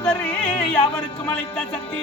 உதறி யாவருக்கும் அழைத்த சக்தி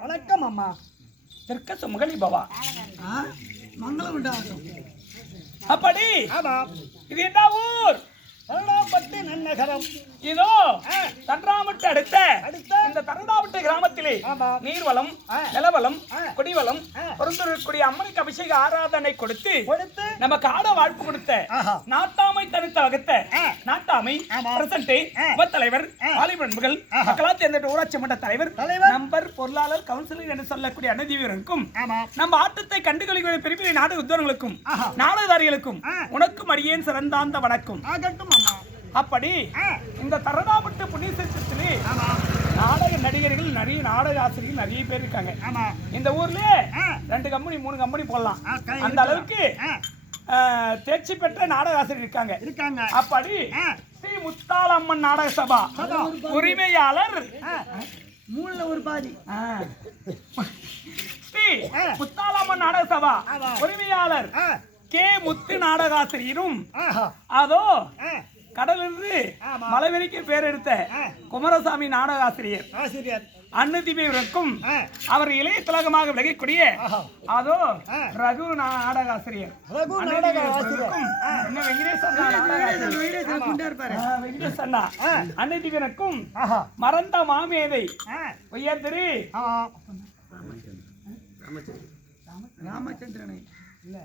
வணக்கம் அம்மா. தெற்க சுமகலி பவா மங்களம் உண்டாகும். அப்படி இது என்ன ஊர்? தரடாப்பட்டு நன்னகரம். இதோ தன்றாமட்டு அடுத்த இந்த தரடாமட்டு கிராமத்திலே ஆமா. நீர்வளம், நிலவளம், குடிவளம் பொருந்தக்கூடிய அம்மனுக்கு அபிஷேக ஆராதனை கொடுத்து நம்ம காட வாழ்ப்பு கொடுத்த நாட்டாமை தனித்த வகுத்த நாட்டாமை பிரசன்டே தலைவர் ஆலிபண்புகள் மக்களால் தேர்ந்தெடுத்த ஊராட்சி மன்ற தலைவர் நம்பர் பொருளாளர் கவுன்சிலர் என்று சொல்லக்கூடிய அனைவருக்கும் நம்ம ஆட்டத்தை கண்டுகளிக்கிற பெரிய நாடக உத்தரவுகளுக்கும் நாடகதாரிகளுக்கும் உனக்கும் அடியேன் சிறந்தாந்த வணக்கம். அப்படி இந்த தரடாப்பட்டு புண்ணிய சேத்திரத்திலே நாடக நடிகர்கள் நிறைய நாடக ஆசிரியர்கள் நிறைய பேர் இருக்காங்க. இந்த ஊர்ல 2 கம்பெனி 3 கம்பெனி போடலாம். அந்த அளவுக்கு தேர்ச்சி பெற்ற நாடக ஆசிரியர் இருக்காங்க. அப்படி ஸ்ரீ முத்தாலம்மன் நாடக சபா உரிமையாளர் மூணுல ஒரு பாதி ஸ்ரீ முத்தாலம்மன் நாடக சபா உரிமையாளர் கே முத்து நாடகாசிரியரும் அதோ கடலிருந்து மலை வரைக்கும் பேர் எடுத்த குமாரசாமி நாடகாசிரியர் அன்னதிபேருக்கும் அவர் இளைய திலகமாக விலகக்கூடிய அதோ ரகு நாடகாசிரியர் வெங்கடேஷ் அண்ணா அன்னதிபேருக்கும் மறந்த மாமேதை உயர்திரு ராமச்சந்திரனை இல்ல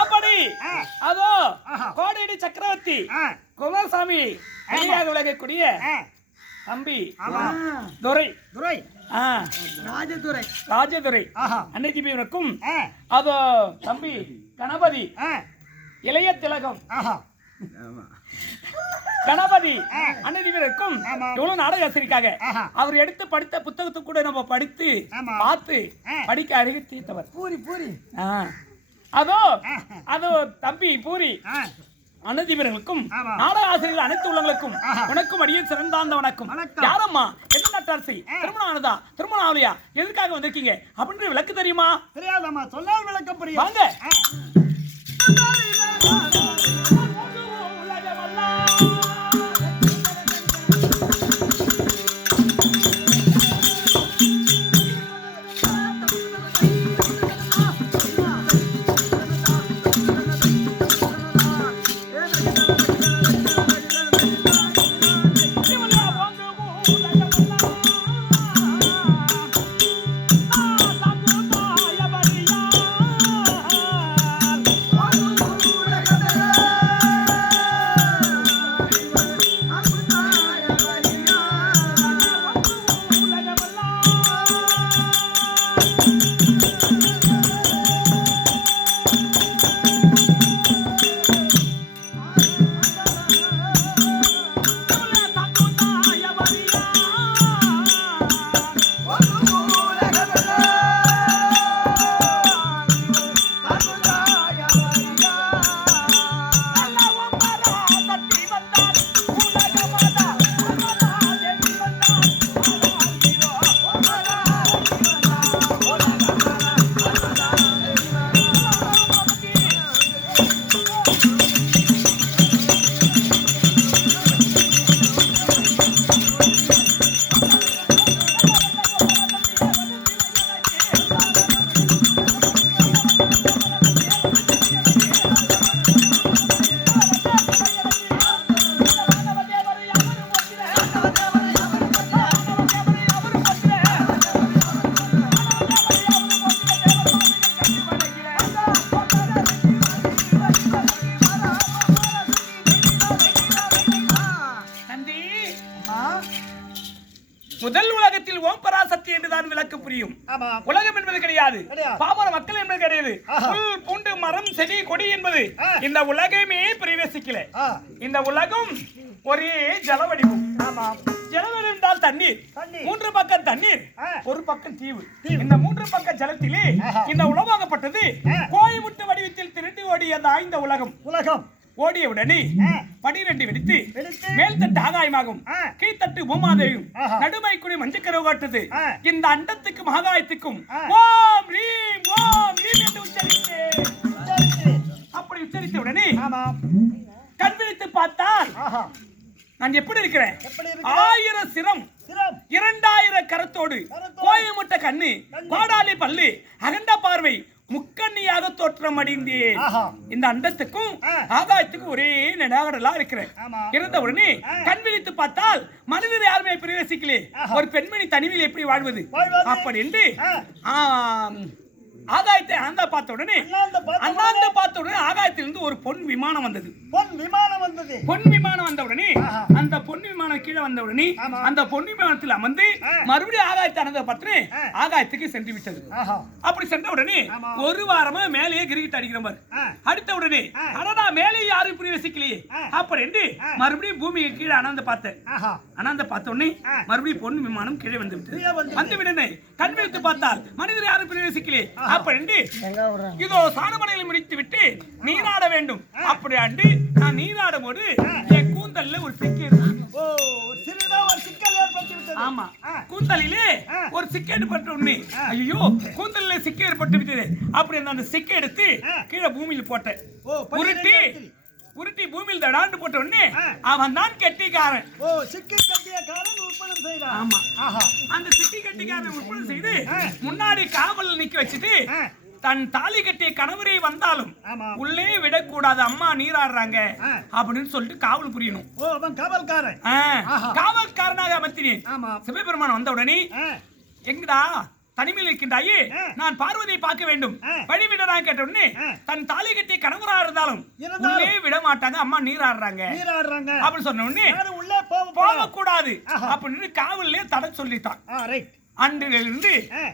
அப்படி அதோ கோடையடி சக்கரவர்த்தி குமாரசாமி விலகக்கூடிய தம்பி துரை ராஜதுரை அன்னைக்கும் அதோ தம்பி கணபதி இளைய திலகம் கணபதி அன்னதிபருக்கும் எவ்வளவு நாடக ஆசிரியக்காக அவர் எடுத்து படித்த புத்தகத்தை கூட நம்ம படித்து பார்த்து படிக்க அறிவு தீர்த்தவர் பூரி அதோ தம்பி பூரி அன்னதிபர்களுக்கும் நாடக ஆசிரியர்கள் அனைத்து உள்ளங்களுக்கும் உனக்கும் அடியே சிறந்தாந்த வணக்கம். யாரம்மா எந்த நாட்டாரசி திருமணம் ஆனதா திருமணம் ஆகலையா எதுக்காக வந்திருக்கீங்க அப்படின்ற விளக்கு தெரியுமா? தெரியாதம்மா, சொல்லால் விளக்கம் புரியும். வாங்க. முதல் உலகத்தில் ஓம் பராசக்தி என்றுதான் விளக்கு புரியும். உலகம் என்பது கிடையாது, பாமர மக்கள் என்பது கிடையாது. புல் பூண்டு மரம் செடி கொடி என்பது இந்த உலகமே பிரவேசிக்கல. இந்த உலகம் ஒரே ஜலவடிவம். ஜலவடிவம் என்றால் தண்ணீர், 3 பக்கம் தண்ணீர், ஒரு பக்கம் தீவு. இந்த 3 பக்க ஜலத்திலே இந்த உலகமாகப்பட்டது கோய் விட்டு வடிவத்தில் திரண்டு ஓடியதா இந்த உலகம். ஓடிய உடனே 12 வெடித்து வெடித்து மேல் தட்டு ஆகாயமாகும் கீழ்த்தட்டு பூமாதேவியும் ஆஹா. நடுமை குடி மஞ்சக்கரவு காட்டுது இந்த அண்டத்துக்கும் ஆகாயத்துக்கும் ஆ. ஓம் ரீம் என்று உச்சரித்தேன். அப்படி உச்சரித்த உடனே ஆமாம். கண் விழித்து பார்த்தால் ஆஹா. நான் எப்படி இருக்கிறேன்? எப்படி இருக்கு? 1000 சிரம் சிரம். 2000 கரத்தோடு கரத்தோடு. கோயமுட்ட கண்ணு கோடாலி பல்லு அகண்ட பார்வை முக்கண்ணியாக தோற்றம் அடைந்தேன். ஆஹா. இந்த அண்டத்துக்கும் ஆ. ஆகாயத்துக்கும் ஒரே நடாகடலா இருக்கிறேன். ஆமா. இருந்த உடனே கண் விழித்து பார்த்தால் மனிதர் யாருமே பிரவேசிக்கலே. ஆஹா. ஒரு பெண்மணி தனிமையில் எப்படி வாழ்வது வாழ்வது? அப்படி என்று ஆ. ஆகாயத்தை அண்ணா பார்த்த உடனே அண்ணாந்து பார்த்த உடனே ஆகாயத்திலிருந்து ஒரு பொன் விமானம் வந்தது. பொன் விமானம் வந்தது. பொன் விமானம் வந்த உடனே ஆஹா. அந்த பொன் விமானம் கீழே வந்த உடனே ஆமா. அந்த பொன் விமானத்தில் அமர்ந்து மறுபடியும் ஆகாயத்தை அனந்த பார்த்து ஆகாயத்துக்கு சென்று விட்டது. ஆஹா. அப்படி சென்ற உடனே ஆமா. ஒரு வாரமா மேலேயே கிரிக்கெட் அடிக்கிற மாதிரி அடித்த உடனே அடடா மேலே யாரும் பிரவேசிக்கலையே அப்படி என்று மறுபடியும் பூமியை கீழே அனந்த பார்த்தேன். ஆஹா. அனந்த பார்த்த உடனே மறுபடியும் பொன் விமானம் கீழே வந்து விட்டது. வந்து விடனே கண் விழித்து பார்த்தால் மனிதர் யாரும் பிரவேசிக்கலையே அப்படி என்று இதோ சாணமனையில் முடித்து விட்டு நீராட வேண்டும் அப்படி அண்டு நான் நீராடும் போது என் கூந்தல்ல ஒரு சிக்கி இருக்கு. ஓ, சிறிதா ஒரு சிக்கல் ஏற்பட்டு விட்டது. ஆமா, கூந்தலிலே ஒரு சிக்கி ஏற்பட்ட உடனே ஐயோ கூந்தல்ல சிக்கி ஏற்பட்டு விட்டது அப்படி அந்த சிக்கை எடுத்து கீழே பூமியில போட்டேன். ஓ, உருட்டி பூமியில் தடாண்டு போட்ட உடனே அவன் தான் கெட்டிக்காரன். ஓ, சிக்கி கட்டிய காரன் உற்பத்தி செய்தான். ஆமா. ஆஹா. அந்த சிக்கி கட்டிக்காரன் உற்பத்தி செய்து முன்னாடி காவல் நிக்க வச்சுட்டு தன் தாலி கட்டிய கணவரே வந்தாலும் உள்ளே விடக்கூடாது அம்மா நீராடுறாங்க அப்படின்னு சொல்லிட்டு காவல் புரியணும். ஓ, அவன் காவல்காரன். காவல்காரனாக அமர்த்தினேன். ஆமா. சிவபெருமான் வந்த உடனே எங்கடா தனிமையில் இருக்கின்றாயே நான் பார்வதியை பார்க்க வேண்டும் வழிவிடறா கேட்ட உடனே தன் தாலி கட்டிய கணவரா இருந்தாலும் உள்ளே விட மாட்டாங்க அம்மா நீராடுறாங்க அப்படின்னு சொன்ன உடனே உள்ளே போக கூடாது அப்படின்னு காவல்லே தடை சொல்லிட்டான். அன்றிலிருந்து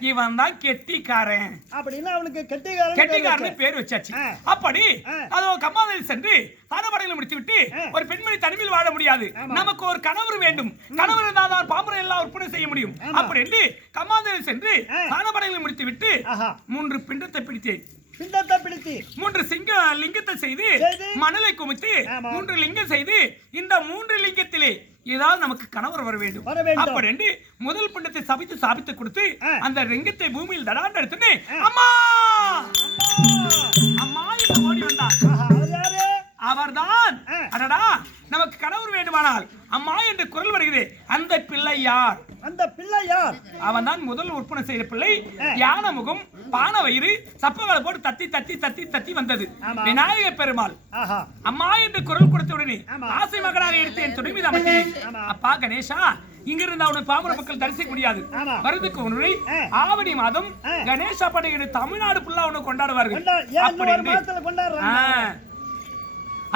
இவன் தான் கெட்டிக்காரன் அப்படின்னு அவனுக்கு கெட்டிக்காரன் பேர் வச்சாச்சு. அப்படி அதோ கம்மாதையில் சென்று தானப்படையில் முடித்து விட்டு ஒரு பெண்மணி தனிமையில் வாழ முடியாது, நமக்கு ஒரு கணவர் வேண்டும், கணவர் இருந்தால் பாம்பரை எல்லாம் உற்பத்தி செய்ய முடியும் அப்படி என்று கம்மாதையில் சென்று தானப்படையில் முடித்து விட்டு 3 பிண்டத்தை பிடித்தேன். 3 லிங்கத்தை செய்து மணலை குமித்து 3 லிங்கம் செய்து இந்த 3 லிங்கத்திலே ஏதாவது நமக்கு கணவர் வர வேண்டும் அப்படி என்று முதல் பிண்டத்தை சாபித்து கொடுத்து அந்த லிங்கத்தை பூமியில் தடாண்டு எடுத்துட்டு அம்மா அம்மா என்று ஓடி வந்தார். அவர்தான் அடடா நமக்கு கணவர் வேண்டுமானால் அம்மா என்று குரல் வருகிறது. அந்த பிள்ளை யார்? அவன் தான் முதல் உற்பத்தி செய்த பிள்ளை. யானை முகம், பான வயிறு, சப்பங்களை போட்டு தத்தி தத்தி தத்தி தத்தி வந்தது விநாயக பெருமாள். அம்மா என்று குரல் கொடுத்த உடனே ஆசை மகனாக எடுத்து என் துணை மீது அமைத்தேன். அப்பா கணேசா, இங்கிருந்து அவனுக்கு பாமர மக்கள் தரிசிக்க முடியாது. வருதுக்கு ஒன்றை ஆவணி மாதம் கணேசா பண்டிகை தமிழ்நாடு ஃபுல்லா அவனை கொண்டாடுவார்கள்.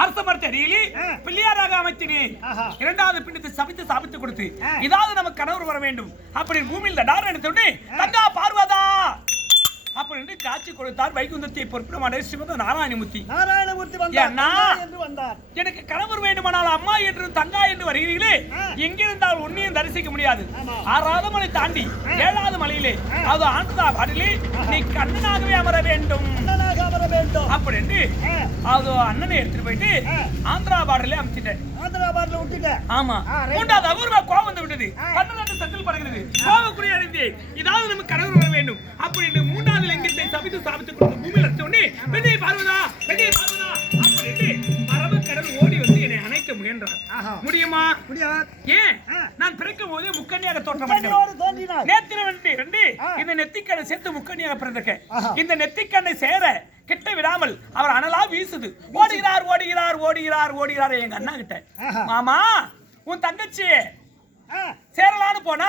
அரச மரத்தடியிலே பிள்ளையாராக அமைத்தினேன். 2வது பிண்டத்தை சாபித்து கொடுத்து இதாவது நமக்கு கணவர் வர வேண்டும் அப்படி பூமியில் டார் எடுத்தோடனே தங்கா பார்வதா அப்படின்னு காட்சி கொடுத்தார். வைகுந்தத்தை பொறுப்பிடமான சிவந்த நாராயணமூர்த்தி வந்தார். எனக்கு கணவர் வேண்டுமானால் அம்மா என்று தங்கா என்று வருகிறீர்களே, எங்கிருந்தால் உன்னையும் தரிசிக்க முடியாது. 6வது மலை தாண்டி 7வது மலையிலே அது ஆந்திரா பாடலே நீ கண்ணனாகவே அமர வேண்டும் அப்படி என்று அது அண்ணனை எடுத்துட்டு போயிட்டு ஆந்திரா பார்டர்ல அமைச்சிட்டேன். ஆமா, 3வது அபூர்வ கோபம் வந்து விட்டது. 12 சத்தில் படுகிறது. கோபக்குடி அடைந்தேன். இதாவது நமக்கு கணவர் வர வேண்டும் அப்படின்னு 3வது லிங்கத்தை சாபித்து கொடுத்து பூமியில் எடுத்த உடனே பெண்ணை பார்வதா அப்படின்னு பரமக்கடல் ஓடி வந்து என்னை அணைக்க முயன்றார். முடியுமா? ஏன்? நான் பிறக்கும் போதே முக்கண்ணியாக தோற்றமடைந்தேன். நேத்திரம் 2 இந்த நெத்திக்கண்ணை சேர்த்து முக்கண்ணியாக பிறந்திருக்க. இந்த நெத்திக்கண்ணை சேர கிட்ட விடாமல் அவர் அனலா வீசுது. ஓடுகிறார் எங்க அண்ணா கிட்ட. மாமா, உன் தங்கச்சி சேரலான்னு போனா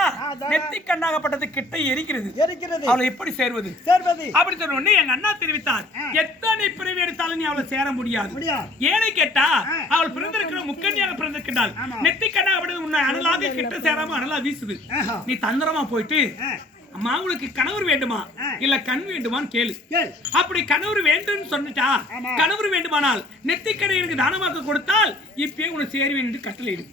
நெத்தி கண்ணாகப்பட்டது கிட்ட எரிக்கிறது. அவளை எப்படி சேர்வது அப்படி சொன்ன உடனே எங்க அண்ணா தெரிவித்தார், எத்தனை பிறவி எடுத்தாலும் நீ அவளை சேர முடியாது. ஏன்னு கேட்டா அவள் பிறந்திருக்கிற முக்கண்ணியாக பிறந்திருக்கின்றாள். நெத்தி கண்ணாகப்பட்டது உன்னை அனலாக கிட்ட சேராம அனலா வீசுது. நீ தந்திரமா போயிட்டு அம்மா உங்களுக்கு கணவர் வேண்டுமா இல்ல கண் வேண்டுமான்னு கேளு. அப்படி கணவர் வேண்டும் சொன்னிட்டா, கணவர் வேண்டுமானால் நெத்திக்கடை எனக்கு தானமாக கொடுத்தால் இப்பயே உனக்கு சேருவேன் என்று கட்டளையிடு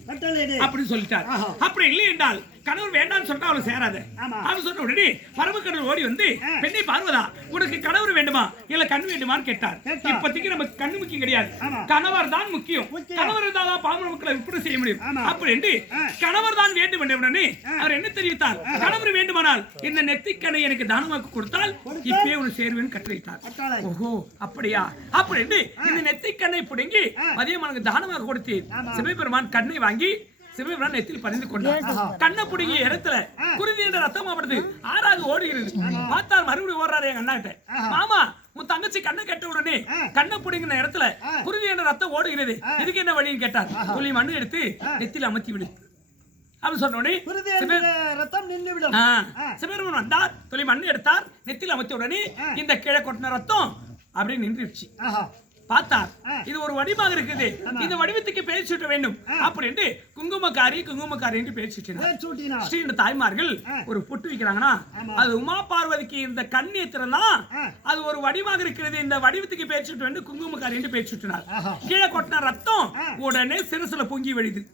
அப்படின்னு சொல்லிட்டார். அப்படி இல்லை என்றால் கணவர் வேண்டாம்னு சொல்லிட்டு அவளை சேராத ஆமா. அவன் சொன்ன உடனே பரமக்கடவுள் ஓடி வந்து பெண்ணை பார்வதா உனக்கு கணவர் வேண்டுமா இல்ல கண் வேண்டுமான்னு கேட்டார். கேட்டார். இப்போதைக்கு நமக்கு கண்ணு முக்கியம் கிடையாது, ஆமா. கணவர் தான் முக்கியம். முக்கியம். கணவர் இருந்தாதான் பாமர மக்களை விற்பனை செய்ய முடியும். ஆமா. அப்படி கணவர் தான் வேண்டும் என்ற உடனே அவர் என்ன தெரிவித்தார், கணவர் வேண்டுமானால் இந்த நெத்திக்கணை எனக்கு தானமாக கொடுத்தால் இப்பே ஒரு சேர்வேன் கட்டளையிட்டார். கட்டளை. ஓஹோ அப்படியா அப்படி இந்த நெத்திக்கண்ணை பிடுங்கி மதியமானுக்கு தானமாக கொடுத்து சிவபெருமான் கண்ணை வாங்கி சிவபெருமான் நெத்தியில் பறிந்து கொண்டார். கண்ணை பிடுங்கிய இடத்துல குருதி என்ற ரத்தம் ஆபடுது ஆறாவது ஓடுகிறது. பார்த்தால் மறுபடியும் ஓடுறாரு எங்க அண்ணாட்ட, மாமா உன் தங்கச்சி கண்ணை கட்ட உடனே கண்ணை பிடிங்கின இடத்துல குருதி என்ற ரத்தம் ஓடுகிறது, இதுக்கு என்ன வழின்னு கேட்டார். துளி மண்ணு எடுத்து நெத்தியில் அமர்த்தி விடு அப்படின்னு சொன்ன உடனே குருதி என்ற ரத்தம் நின்றுவிடும். சிவபெருமான் வந்தார், துளி மண்ணு எடுத்தார், நெத்தியில் அமர்த்திய உடனே இந்த கீழே கொட்டின ரத்தம் அப்படியே நின்றுச்சு. பார்த்தார், இது ஒரு வடிவாக இருக்குது, இந்த வடிவத்துக்கு பெயர் சூட்ட வேண்டும் அப்படின்னு குங்குமக்காரி என்று பெயர் சூட்டினார். ஸ்ரீ இந்த தாய்மார்கள் ஒரு பொட்டு வைக்கிறாங்கன்னா அது உமா பார்வதிக்கு இந்த கண்ணியத்திரனா அது ஒரு வடிவாக இருக்கிறது, இந்த வடிவத்துக்கு பெயர் சூட்ட வேண்டும் குங்குமக்காரி என்று பெயர் சூட்டினார். கீழே கொட்டின ரத்தம் உடனே சிறுசுல பொங்கி வழிது.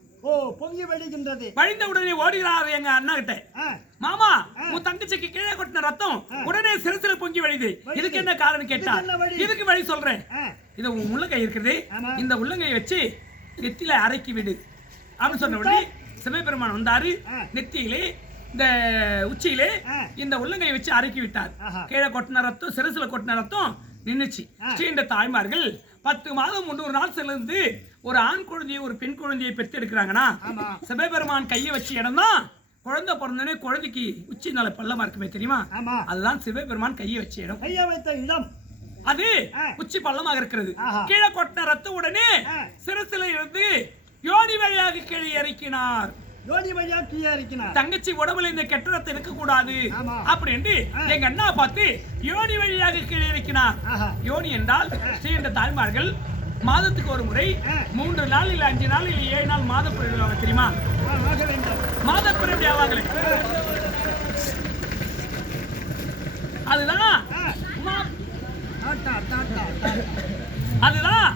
பொங்கி வழிகின்றது. வழிந்த உடனே ஓடுகிறார் எங்க அண்ணா கிட்ட, மாமா உன் தங்கச்சிக்கு கீழே கொட்டின ரத்தம் உடனே சிறுசுல பொங்கி வழிது, இதுக்கு என்ன காரணம் கேட்டா இதுக்கு வழி சொல்றேன். இது உன் உள்ளங்கை இருக்குது, இந்த உள்ளங்கையை வச்சு நெத்தியில அரைக்கி விடு அப்படின்னு சொன்ன உடனே சிவபெருமான் வந்தாரு, நெத்தியிலே இந்த உச்சியிலே இந்த உள்ளங்கையை வச்சு அரைக்கி விட்டார். கீழே கொட்டின ரத்தம் சிறுசுல கொட்டின ரத்தம் நின்னுச்சு. ஸ்ரீ இந்த தாய்மார்கள் 10 மாதம் 300 நாள் செல்லுந்து ஒரு ஆண் குழந்தையை ஒரு பெண் குழந்தையை பெற்று எடுக்கிறாங்கன்னா சிவபெருமான் கையை வச்ச இடம் தான் குழந்தை பிறந்தனே குழந்தைக்கு உச்சி நல்ல பள்ளமா இருக்குமே தெரியுமா, அதுதான் சிவபெருமான் கையை வச்ச இடம். கையை வைத்த இடம் அது உச்சி பள்ளமாக இருக்கிறது. கீழே கொட்டின ரத்த உடனே சிரசில இருந்து யோனி வழியாக கீழே இறக்கினார். தங்கச்சி உடம்புல இந்த கெட்ட ரத்தம் இருக்க கூடாது அப்படின்னு எங்க அண்ணா பார்த்து யோனி வழியாக கீழே இறக்கினார். யோனி என்றால் ஸ்ரீ என்ற தாய்மார்கள் மாதத்துக்கு ஒரு முறை 3 நாள் இல்ல 5 நாள் இல்ல 7 நாள் மாதப்பிறவி தெரியுமா, மாதப்பிறவி ஆவாங்களே அதுதான் அதுதான்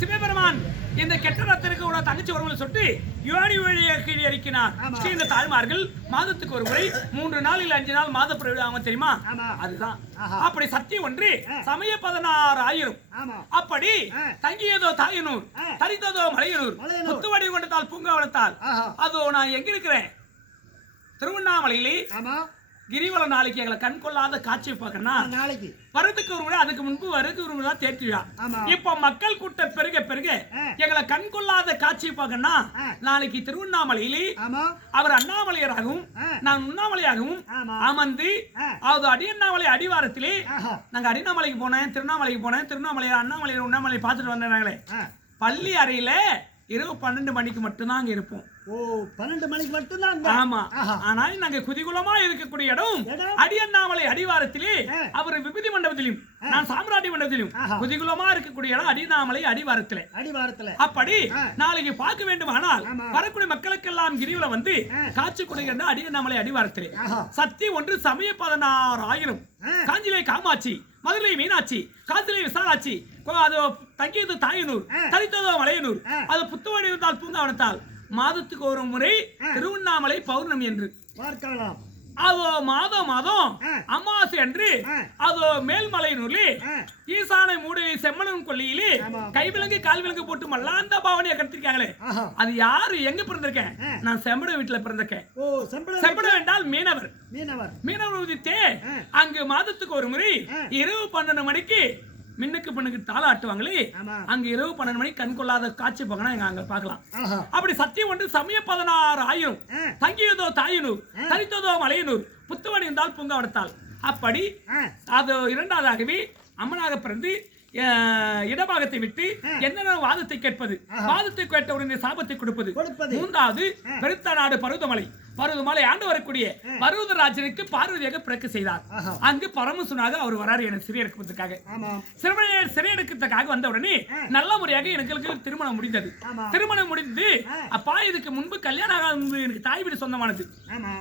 சிவபெருமான் இந்த கெட்ட ரத்தருக்கு ஒரு தங்கச்சி உறவுல சொட்டு யோனி வழியாக கீழே இறக்கினார். ஸ்ரீ இந்த தாய்மார்கள் மாதத்துக்கு ஒரு முறை 3 நாள் இல்ல 5 நாள் மாத பிறவிடாம தெரியுமா, அதுதான். அப்படி சத்தியம் ஒன்று சமய 16,000 அப்படி தங்கியதோ தாயனூர் தரித்ததோ மலையனூர் முத்துவடி கொண்டதால் பூங்காவனத்தால் அதோ நான் எங்க இருக்கிறேன் திருவண்ணாமலையிலே கிரிவலம். நாளைக்கு எங்களை கண் கொள்ளாத காட்சியை பார்க்கணும், நாளைக்கு வரதுக்கு ஒரு முறை அதுக்கு முன்பு வரதுக்கு ஒரு முறை தான் தேர்த்தியா. இப்ப மக்கள் கூட்டம் பெருக பெருக எங்களை கண் கொள்ளாத காட்சியை பார்க்கணும். நாளைக்கு திருவண்ணாமலையிலே அவர் அண்ணாமலையராகவும் நான் உண்ணாமலையாகவும் அமர்ந்து அது அடியண்ணாமலை அடிவாரத்திலே நாங்க அடிநாமலைக்கு போனேன் திருவண்ணாமலைக்கு போனேன் திருவண்ணாமலையார் அண்ணாமலையார் உண்ணாமலை பார்த்துட்டு வந்தாங்களே பள்ளி அறையில இரவு 12 மணிக்கு மட்டும்தான் அங்க இருப்போம். 12 மணிக்கு மட்டும்தான். ஆமா. ஆனால் நாங்க குதிகுலமா இருக்கக்கூடிய இடம் அடியண்ணாமலை அடிவாரத்திலே அவர் விபூதி மண்டபத்திலும் நான் சாம்ராட்டி மண்டபத்திலும் குதிகுலமா இருக்கக்கூடிய இடம் அடியண்ணாமலை அடிவாரத்திலே. அப்படி நாளைக்கு பார்க்க வேண்டுமானால் வரக்கூடிய மக்களுக்கெல்லாம் கிரிவலம் வந்து காட்சி கொடுக்கின்ற அடியண்ணாமலை அடிவாரத்திலே சக்தி ஒன்று சமய 16,000 காஞ்சிலே காமாட்சி மதுரை மீனாட்சி காசிலே விசாலாட்சி அது தங்கியது தாயனூர் தரித்ததோ மலையனூர் அது புத்துவடி இருந்தால் பூங்காவனத்தால் மாதத்துக்கு ஒரு முறை திருவண்ணாமலை பௌர்ணமி என்று பார்க்கலாம். அதோ மாதம் அமாவாசை அன்று அதோ மேல்மலையனூர்ல ஈசானை மூடி செம்மணன் கொல்லியிலே கைவிலங்கு கால் விலங்கு போட்டு மல்லாந்த பாவனையை கட்டிருக்காங்களே அது யாரு எங்க பிறந்திருக்கேன், நான் செம்பட வீட்டுல பிறந்திருக்கேன். செம்பட என்றால் மீனவர் உதித்தே அங்கு மாதத்துக்கு ஒரு முறை இரவு 12 மணிக்கு மின்னுக்கு பெண்ணுக்கு தாளாட்டுவாங்களே அங்க இரவு 12 மணிக்கு கண் கொள்ளாத காட்சி பார்க்கணும் எங்க அங்க பார்க்கலாம். அப்படி சத்தியம் ஒன்று சமய 16,000 தங்கியதோ தாயனூர் தரித்ததோ மலையனூர் புத்துவடி இருந்தால் பூங்காவனத்தால் அப்படி அது இரண்டாவதாகவே அம்மனாக பிறந்து இடபாகத்தை விட்டு என்ன வாதத்தை கேட்பது வாதத்தை கேட்ட உடனே சாபத்தை கொடுப்பது. மூன்றாவது பெருத்த நாடு பருவதமலை ஆண்டு வரக்கூடிய பருவதராஜனுக்கு பார்வதியாக பிறக்க செய்தார். அங்கு பரமசுனாக அவர் வராரு எனக்கு சிறையெடுப்பதற்காக. சிறையெடுக்கிறதுக்காக வந்த உடனே நல்ல முறையாக எனக்கு திருமணம் முடிந்தது. திருமணம் முடிந்து அப்பா இதுக்கு முன்பு கல்யாணம் ஆகாது எனக்கு தாய் வீடு சொந்தமானது.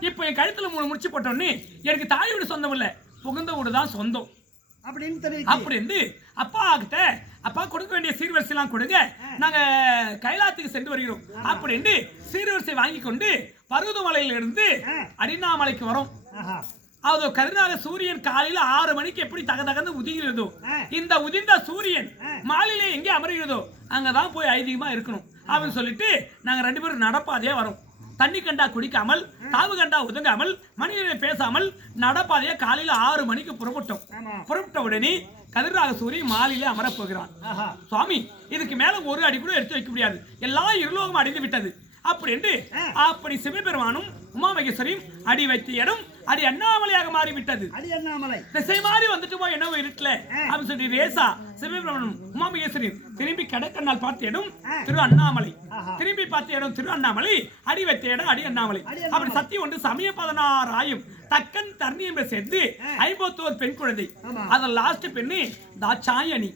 இப்ப என் கழுத்துல 3 முடிச்சு போட்ட உடனே எனக்கு தாய் வீடு சொந்தம் இல்ல புகுந்த வீடு தான் சொந்தம் அப்படின்னு அப்பா கிட்ட அப்பா கொடுக்க வேண்டிய சீர்வரிசை எல்லாம் கொடுங்க, நாங்க கைலாத்துக்கு சென்று வருகிறோம் அப்படின்னு சீர்வரிசை வாங்கி கொண்டு பருவதமலையிலிருந்து அடிநாமலைக்கு வரோம். அது கருநாக சூரியன் காலையில 6 மணிக்கு எப்படி தகதகன்னு உதிக்கிறதோ, இந்த உதிர்ந்த சூரியன் மாலையில எங்கே அமர்கிறதோ அங்கதான் போய் ஐதீகமா இருக்கணும் அப்படின்னு சொல்லிட்டு நாங்க 2 பேரும் நடப்பாதையா வரோம். தண்ணி கண்டா குடிக்காமல், தாவு கண்டா ஒதுங்காமல், மனிதனை பேசாமல் நடப்பாதையா காலையில 6 மணிக்கு புறப்பட்ட உடனே கதிராக சூரியன் மாலையிலே அமரப் போகிறான். சுவாமி, இதுக்கு மேல ஒரு அடி கூட எடுத்து வைக்க முடியாது, எல்லாம் இருலோகம் அடைந்து விட்டது அப்படின்னு அப்படி சிவபெருமானும் உமா மகேஸ்வரியும் அடி வைத்த இடம் அடி அண்ணாமலையாக மாறிவிட்டது. திசை மாறி வந்துட்டுமோ என்னவோ இருட்டல அப்படின்னு சொல்லி ரேசா சிவபெருமானும் உமா மகேஸ்வரியும் திரும்பி கடற்கண்ணால் பார்த்த இடம் திரு அண்ணாமலை, திரும்பி பார்த்த இடம் திரு அண்ணாமலை, அடி வைத்த இடம் அடி அண்ணாமலை. அப்படி சக்தி ஒன்று சமய 16 ஆயும் தக்கன் தர்ணி என்று சேர்ந்து 51 பெண் குழந்தை. அதில் லாஸ்ட் பெண்ணு தாட்சாயணி.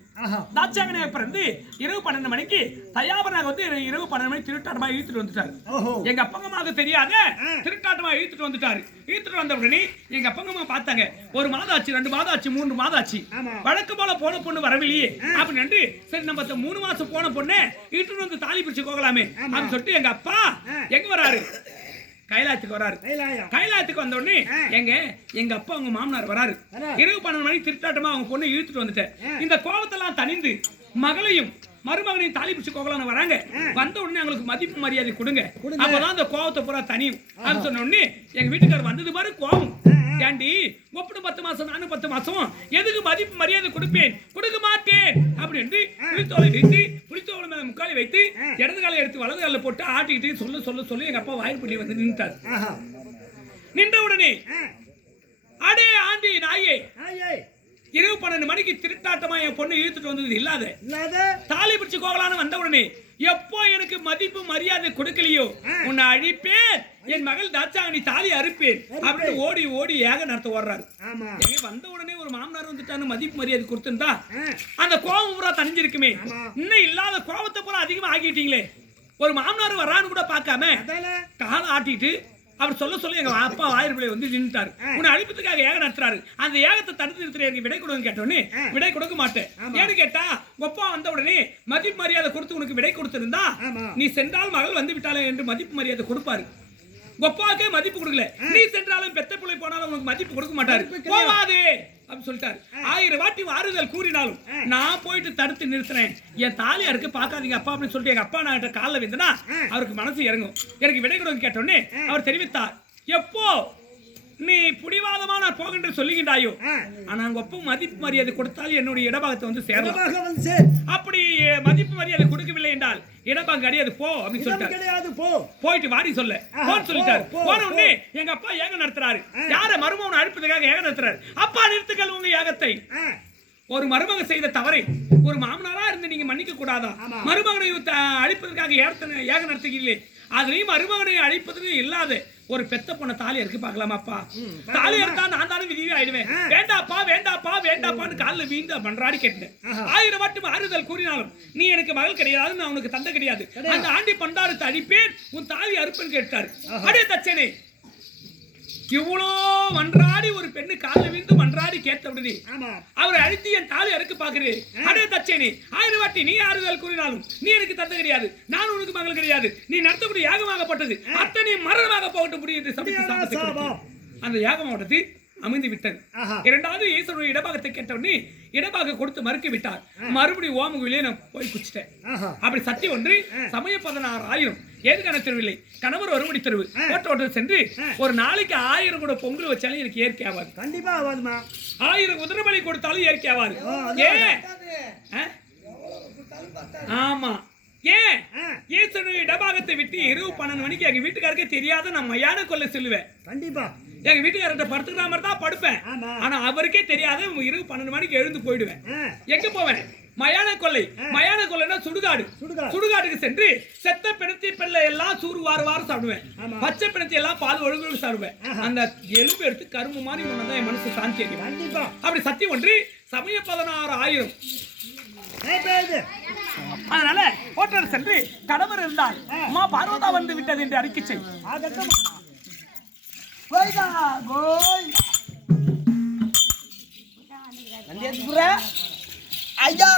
தாட்சாயணியை பிறந்து இரவு 12 மணிக்கு தயாபரனாக வந்து இரவு 12 மணிக்கு திருட்டாட்டமா இழுத்துட்டு வந்துட்டாரு. எங்க அப்பங்கம்மாவுக்கு தெரியாத திருட்டாட்டமா இழுத்துட்டு வந்துட்டாரு. இழுத்துட்டு வந்த உடனே எங்க அப்பங்கம்மா பார்த்தாங்க, 1 மாதம் ஆச்சு, 2 மாதம் ஆச்சு, 3 மாதம் ஆச்சு, வழக்கு போல போன பொண்ணு வரவில்லையே அப்படின்னு சரி நம்ம 3 மாசம் போன பொண்ணு இழுத்துட்டு வந்து தாலி பிடிச்சு போகலாமே அப்படின்னு சொல்லிட்டு எங்க அப்பா எங்க வராரு, கைலாயத்துக்கு வராரு. கைலாயத்துக்கு வந்த உடனே எங்க அப்பா அவங்க மாமனார் வராரு. இரவு 12 மணிக்கு திருட்டாட்டமா அவங்க பொண்ணு இழுத்துட்டு வந்துட்டேன். இந்த கோபத்தெல்லாம் தணிந்து மகளையும் மருமகனையும் தாலி பிடிச்சு கோகலான்னு வராங்க. வந்த உடனே அவங்களுக்கு மதிப்பு மரியாதை கொடுங்க, அப்பதான் அந்த கோபத்தை பூரா தனியும் அப்படின்னு சொன்ன உடனே எங்க வீட்டுக்காரர் வந்தது மாதிரி கோபம். ஏண்டி ஒப்படு 10 மாசம் நானும் 10 மாசம் எதுக்கு மதிப்பு மரியாதை கொடுப்பேன், கொடுக்க மாட்டேன் அப்படின்னு புளித்தோலை வைத்து புளித்தோலை மேல முக்காலி வைத்து இடது காலை எடுத்து வலது காலில் போட்டு ஆட்டிக்கிட்டு சொல்லி எங்க அப்பா வாயிற்படி வந்து நின்றார். நின்ற உடனே அடே ஆண்டி நாயே, இரவு 12 மணிக்கு திருட்டாட்டமா என் பொண்ணு இழுத்துட்டு வந்தது இல்லாத தாலி பிடிச்சு கோகலான்னு வந்த உடனே எப்போ எனக்கு மதிப்பு மரியாதை கொடுக்கலையோ உன்னை அழிப்பேன், என் மகள் தாட்சாயணி தாலி அறுப்பேன் அப்படின்னு ஓடி ஓடி ஏக நடத்த ஓடுறாரு. வந்த உடனே ஒரு மாமனார் வந்துட்டான்னு மதிப்பு மரியாதை கொடுத்துருந்தா அந்த கோபம் பூரா தனிஞ்சிருக்குமே. இன்னும் இல்லாத கோபத்தை பூரா அதிகமா ஆக்கிட்டீங்களே. ஒரு மாமனார் வர்றான்னு கூட பார்க்காம காலை ஆட்டிட்டு அவர் சொல்ல எங்க அப்பா வாயிற்பிள்ளை வந்து நின்றுட்டாரு. உன்னை அழிப்பதுக்காக ஏக நடத்துறாரு. அந்த ஏகத்தை தடுத்து நிறுத்துற எனக்கு விடை கொடுன்னு கேட்டோன்னே விடை கொடுக்க மாட்டேன். ஏன்னு கேட்டா ஒப்பா வந்த உடனே மதிப்பு மரியாதை கொடுத்து உனக்கு விடை கொடுத்திருந்தா நீ சென்றால் மகள் வந்து விட்டாலே என்று மதிப்பு மரியாதை கொடுப்பாரு. ஒப்பாக்கே மதிப்பு கொடுக்கல, நீ சென்றாலும் பெத்த பிள்ளை போனாலும் உனக்கு மதிப்பு கொடுக்க மாட்டாரு. போவாதே அப்படின்னு சொல்லிட்டாரு. 1000 வாட்டி ஆறுதல் கூறினாலும் நான் போயிட்டு தடுத்து நிறுத்துறேன், என் தாலியா இருக்கு பாக்காதீங்க அப்பா அப்படின்னு சொல்லிட்டு எங்க அப்பா நான் காலில் விந்தனா அவருக்கு மனசு இறங்கும். எனக்கு விடை கொடுக்க கேட்டோன்னே அவர் தெரிவித்தார், எப்போ நீ புடிவாதமா நான் போகின்ற சொல்லுகின்றாயோ ஆனா அங்க ஒப்ப மதிப்பு மரியாதை கொடுத்தால் என்னுடைய இடபாகத்தை வந்து சேரலாம். அப்படி மதிப்பு மரியாதை கொடுக்கவில்லை என்றால் இடபாகம் கிடையாது போ அப்படின்னு சொல்லிட்டாரு. போயிட்டு வாடி சொல்ல போன்னு சொல்லிட்டாரு. போன உடனே எங்க அப்பா ஏக நடத்துறாரு. யார மருமகனை அழிப்பதற்காக ஏக நடத்துறாரு. அப்பா நிறுத்துக்கள் உங்க யாகத்தை. ஒரு மருமக செய்த தவறை ஒரு மாமனாரா இருந்து நீங்க மன்னிக்க கூடாதா? மருமகனை அழிப்பதற்காக ஏக நடத்துகிறீர்களே, அதுலயும் மருமகனை அழிப்பதற்கு இல்லாத ஒரு பெத்த பொண்ண தாலி இருக்கு பாக்கலாமாப்பா? தாலி எடுத்தா நான் தானே விதிவே ஆயிடுவேன். வேண்டாப்பா வேண்டாப்பா வேண்டாப்பான்னு காலில் வீழ்ந்து மன்றாடி கேட்டேன். 1000 வாட்டி ஆறுதல் கூறினாலும் நீ எனக்கு மகள் கிடையாது, நான் உனக்கு தந்தை கிடையாது, அந்த ஆண்டி பண்டாரத்தை அழிப்பேன், உன் தாலி அறுப்பேன்னு கேட்டாரு. அடே தச்சனே, இவ்வளோ மன்றாடி ஒரு பெண்ணு காலில் வீழ்ந்து மன்றாடி கேட்ட உடனே அவரை அழித்து என் தாலி அறுக்க பாக்குறேன். அடே தச்சனே, 1000 வாட்டி நீ ஆறுதல் கூறினாலும் நீ எனக்கு தந்தை கிடையாது, நான் உனக்கு மகள் கிடையாது, நீ நடத்தக்கூடிய யாகமாகப்பட்டது அத்தனை மரணமாக போகட்டும் முடியும் என்று சபித்து அந்த யாகமாகப்பட்டது அமைந்து விட்டது. இரண்டாவது ஈஸ்வரனுடைய இடபாகத்தை கேட்டவுடனே இடபாக கொடுத்து மறுக்க விட்டார். மறுபடியும் ஓமுகிலே நான் போய் குச்சிட்டேன். அப்படி சத்தி ஒன்று சமய 16,000 ஏது கணத்தெருவில்லை, கணவர் ஒருபடி தெருவு ஓட்ட சென்று ஒரு நாளைக்கு 1000 கூட பொங்கல் வச்சாலும் எனக்கு இயற்கை ஆகாது. கண்டிப்பா ஆகாதுமா. 1000 குதிரைபலி கொடுத்தாலும் இயற்கை ஆகாது. ஆமா, ஏன் ஈஸ்வரனுடைய இடபாகத்தை விட்டு இரவு 12 மணிக்கு எங்க வீட்டுக்காரருக்கே தெரியாத நான் மயான கொல்ல செல்லுவேன். கண்டிப்பா எங்க வீட்டுக்காரர்கிட்ட படுத்துக்கிற மாதிரி தான் படுப்பேன். ஆனா அவருக்கே தெரியாத இரவு 12 மணிக்கு எழுந்து போயிடுவேன். எங்க போவேன்? மயான கொல்லை. மயான கொல்லைன்னா சுடுகாடு. சுடுகாட்டுக்கு சென்று செத்த பிணத்தி பிள்ளை எல்லாம் சூறு வார சாப்பிடுவேன். பச்சை பிணத்தி எல்லாம் பால் ஒழுங்கு சாப்பிடுவேன். அந்த எலும்பு எடுத்து கரும்பு மாதிரி ஒண்ணுதான் என் மனசு சாந்தி அடையும். அப்படி சத்தி ஒன்று சமய 16,000. அதனால ஹோட்டல் சென்று கணவர் இருந்தால் அம்மா பார்வதா வந்து விட்டது என்று அறிக்கை செய். ஐயா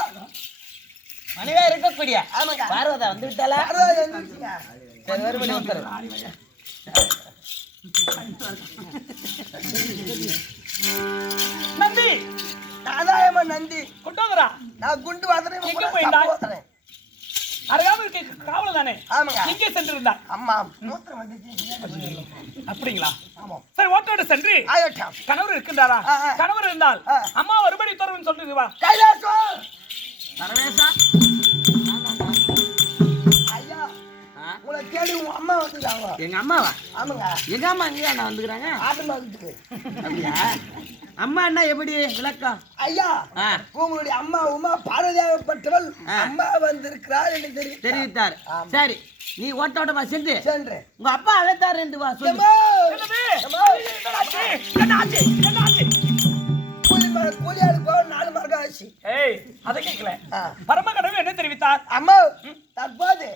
இருக்கக்கூடிய பார்வதா வந்து விட்டாளா? சரி, வரும்படி உத்தரவு. நந்தி ஆதாயமா நந்தி கொண்டாங்கடா. நான் குண்டு வாசனை எங்க போயிட்டாய்? அருகாமல் இருக்க காவல தானே? ஆமாங்க. இங்கே சென்று இருந்தார். அம்மா மூத்திரம் வந்துச்சு. அப்படிங்களா? ஆமா. சரி, ஓட்டோடு சென்று ஆயட்டம். கணவர் இருக்கின்றாரா? ஆ, ஆ. கணவர் இருந்தால் அம்மா ஒருபடி உத்தரவுன்னு சொல்லிட்டு வா. கைலாசம். பரமேசா, ஐயா, உங்களை தேடி உங்க அம்மா வந்துட்டாங்க. எங்க அம்மாவா? ஆமாங்க. எங்க அம்மா இங்கே நான் வந்துக்கிறாங்க. ஆட்டு மாத்துக்கு. அப்படியா? அம்மா என்ன எப்படி விளக்கம்? ஐயா, உங்களுடைய அம்மா உமா பாரதியாகப்பட்டவள் அம்மா வந்திருக்கிறார் என்று தெரிவித்தார். சரி, நீ ஓட்டோட்டமா சென்று சென்று உங்க அப்பா அழைத்தார் என்று வா சொல்லு. என்னாச்சு? கூலியாளு போக 4 மார்க்கம் ஆச்சு. ஏய், அதை கேட்கல. பரம கடவுள் என்ன தெரிவித்தார்? அம்மா தற்போது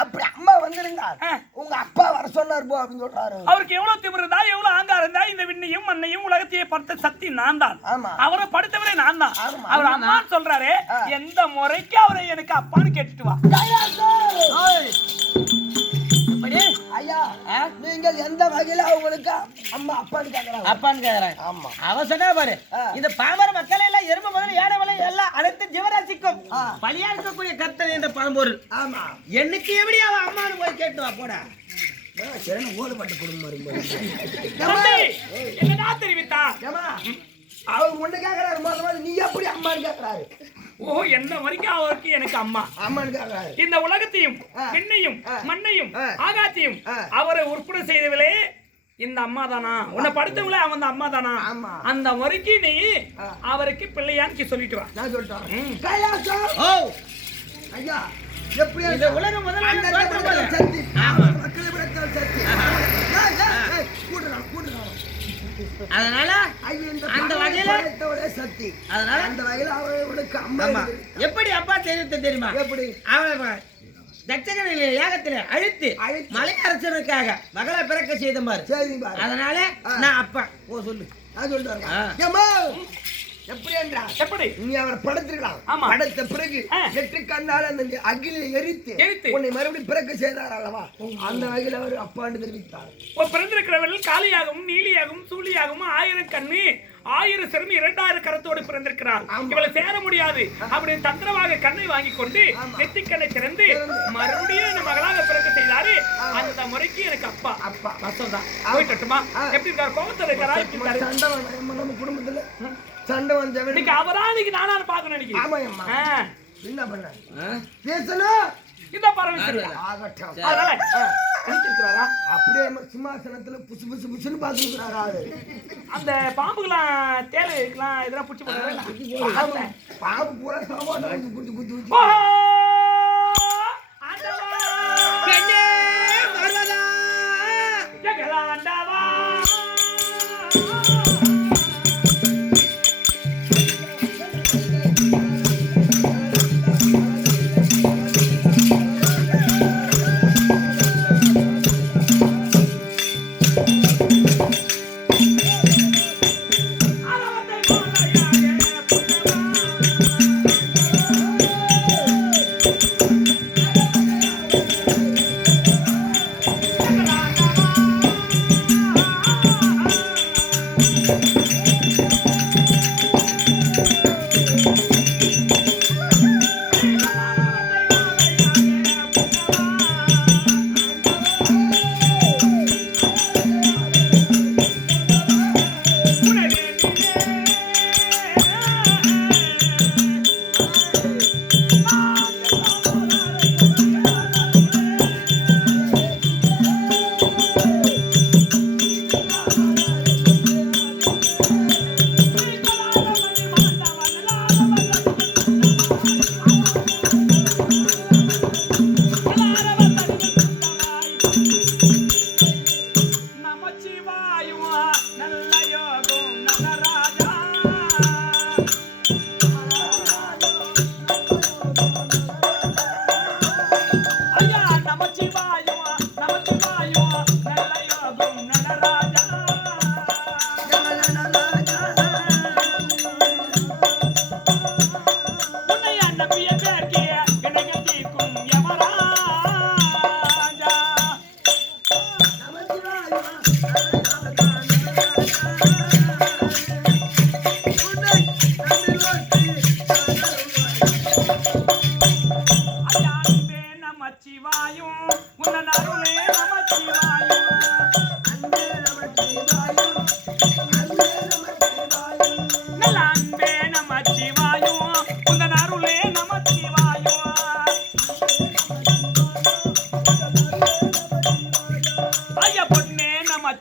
அப்படி அம்மா வந்திருந்தார். உங்க அப்பா வர சொன்னார் போ அப்படின்னு சொல்றாரு. அவருக்கு எவ்வளவு திமிரு இருந்தா, எவ்வளவு ஆங்காரம் இருந்தா, இந்த விண்ணையும் மண்ணையும் உலகத்தையே பார்த்த சக்தி நான் தான். ஆமா. அவரை படுத்தவரே நான் தான். ஆமா. அவர் அம்மான்னு சொல்றாரு. எந்த முறைக்கு அவரை எனக்கு அப்பான்னு கேட்டுட்டு வா. ஓய், எப்படி? ஐயா, நீங்கள் எந்த வகையில அவங்களுக்கு அம்மா அப்பான்னு கேக்குறாங்க? அப்பான்னு கேக்குறாங்க. ஆமா. அவ சொன்னா பாரு, இந்த பாமர மக்களை எல்லாம் எறும்பு முதல் ஏழை வலை எல்லாம் அனைத்து ஜீவராசிக்கும் பலியா இருக்கக்கூடிய கர்த்தன் என்ற பழம்பொருள். ஆமா. என்னைக்கு எப்படி அவ அம்மான்னு போய் கேட்டு வா போடா. ஓடுபட்டு குடும்பம் என்னடா தெரிவித்தா? அவர் ஒண்ணு கேக்குறாரு, மொத்தம் நீ எப்படி அம்மான்னு கேக்குறாரு? ஓ, என்ன வரைக்கும் அவருக்கு எனக்கு அம்மா அம்மான்னு கேக்குறாரு. இந்த உலகத்தையும் விண்ணையும் மண்ணையும் ஆகாத்தையும் அவரை உற்பத்தி செய்தவளே இந்த அம்மா தானா? உன்னை படுத்தவங்களே அவன் அம்மா தானா? அந்த முறைக்கு நீ அவருக்கு பிள்ளையான்னு சொல்லிட்டு வா. நான் சொல்லிட்டேன். கைலாசம். ஓ ஐயா, எப்படி இந்த உலகம் முதல்ல அந்த தோற்றப்பட. சக்தி. ஆமா. மக்களை விடத்தல் சக்தி. கூடுறான். அதனால அந்த வகையில சக்தி. அதனால அந்த வகையில அவர்களுக்கு அம்மா ஆமா. எப்படி அப்பா தெரியுமா? எப்படி? அவன் தட்சகனிலே யாகத்திலே அழித்து மலையரசனுக்காக மகளை பிறக்க செய்த பாரு. சரி பாரு. அதனால நான் அப்பா. ஓ சொல்லு. நான் சொல்றேன். எப்படி என்றா? எப்படி? நீ அவரை படைத்திருக்கலாம். ஆமா. படைத்த பிறகு 8 கண்ணால அந்த அகிலை எரித்து உன்னை மறுபடியும் பிறக்க செய்தார் அல்லவா? அந்த வகையில் அவர் அப்பான்னு தெரிவித்தார். பிறந்திருக்கிறவர்கள் காளியாகவும் நீலியாகவும் சூழியாகவும் 1000 கண்ணு 1000 சிறுமி 2000 கரத்தோடு பிறந்திருக்கிறார். இவளை சேர முடியாது அப்படி தந்திரமாக கண்ணை வாங்கி கொண்டு நெத்திக்கண்ணை திறந்து மறுபடியும் இந்த மகளாக பிறக்க செய்தாரு. அந்த முறைக்கு எனக்கு அப்பா வசந்தான். போயிட்டுமா? எப்படி இருக்காரு? கோபத்தில் இருக்காரா? நம்ம குடும்பத்துல சண்டை வந்த இன்னைக்கு அவரா இன்னைக்கு நானான்னு பாக்கணும் நினைக்கிறேன். ஆமாயம்மா. என்ன பண்ண பேசணும் இந்த பரமேஸ்வரி ஆகட்டும். அதனால இருக்கிறாரா? அப்படியே சிம்மாசனத்துல புசு புசு புசுன்னு பாத்துக்கிறாரு. அந்த பாம்புக்கெல்லாம் தேலை இருக்கலாம் இதெல்லாம் பிடிச்சி போடுறாங்க. பாம்பு பூரா சாமான் புடிச்சு புடிச்சு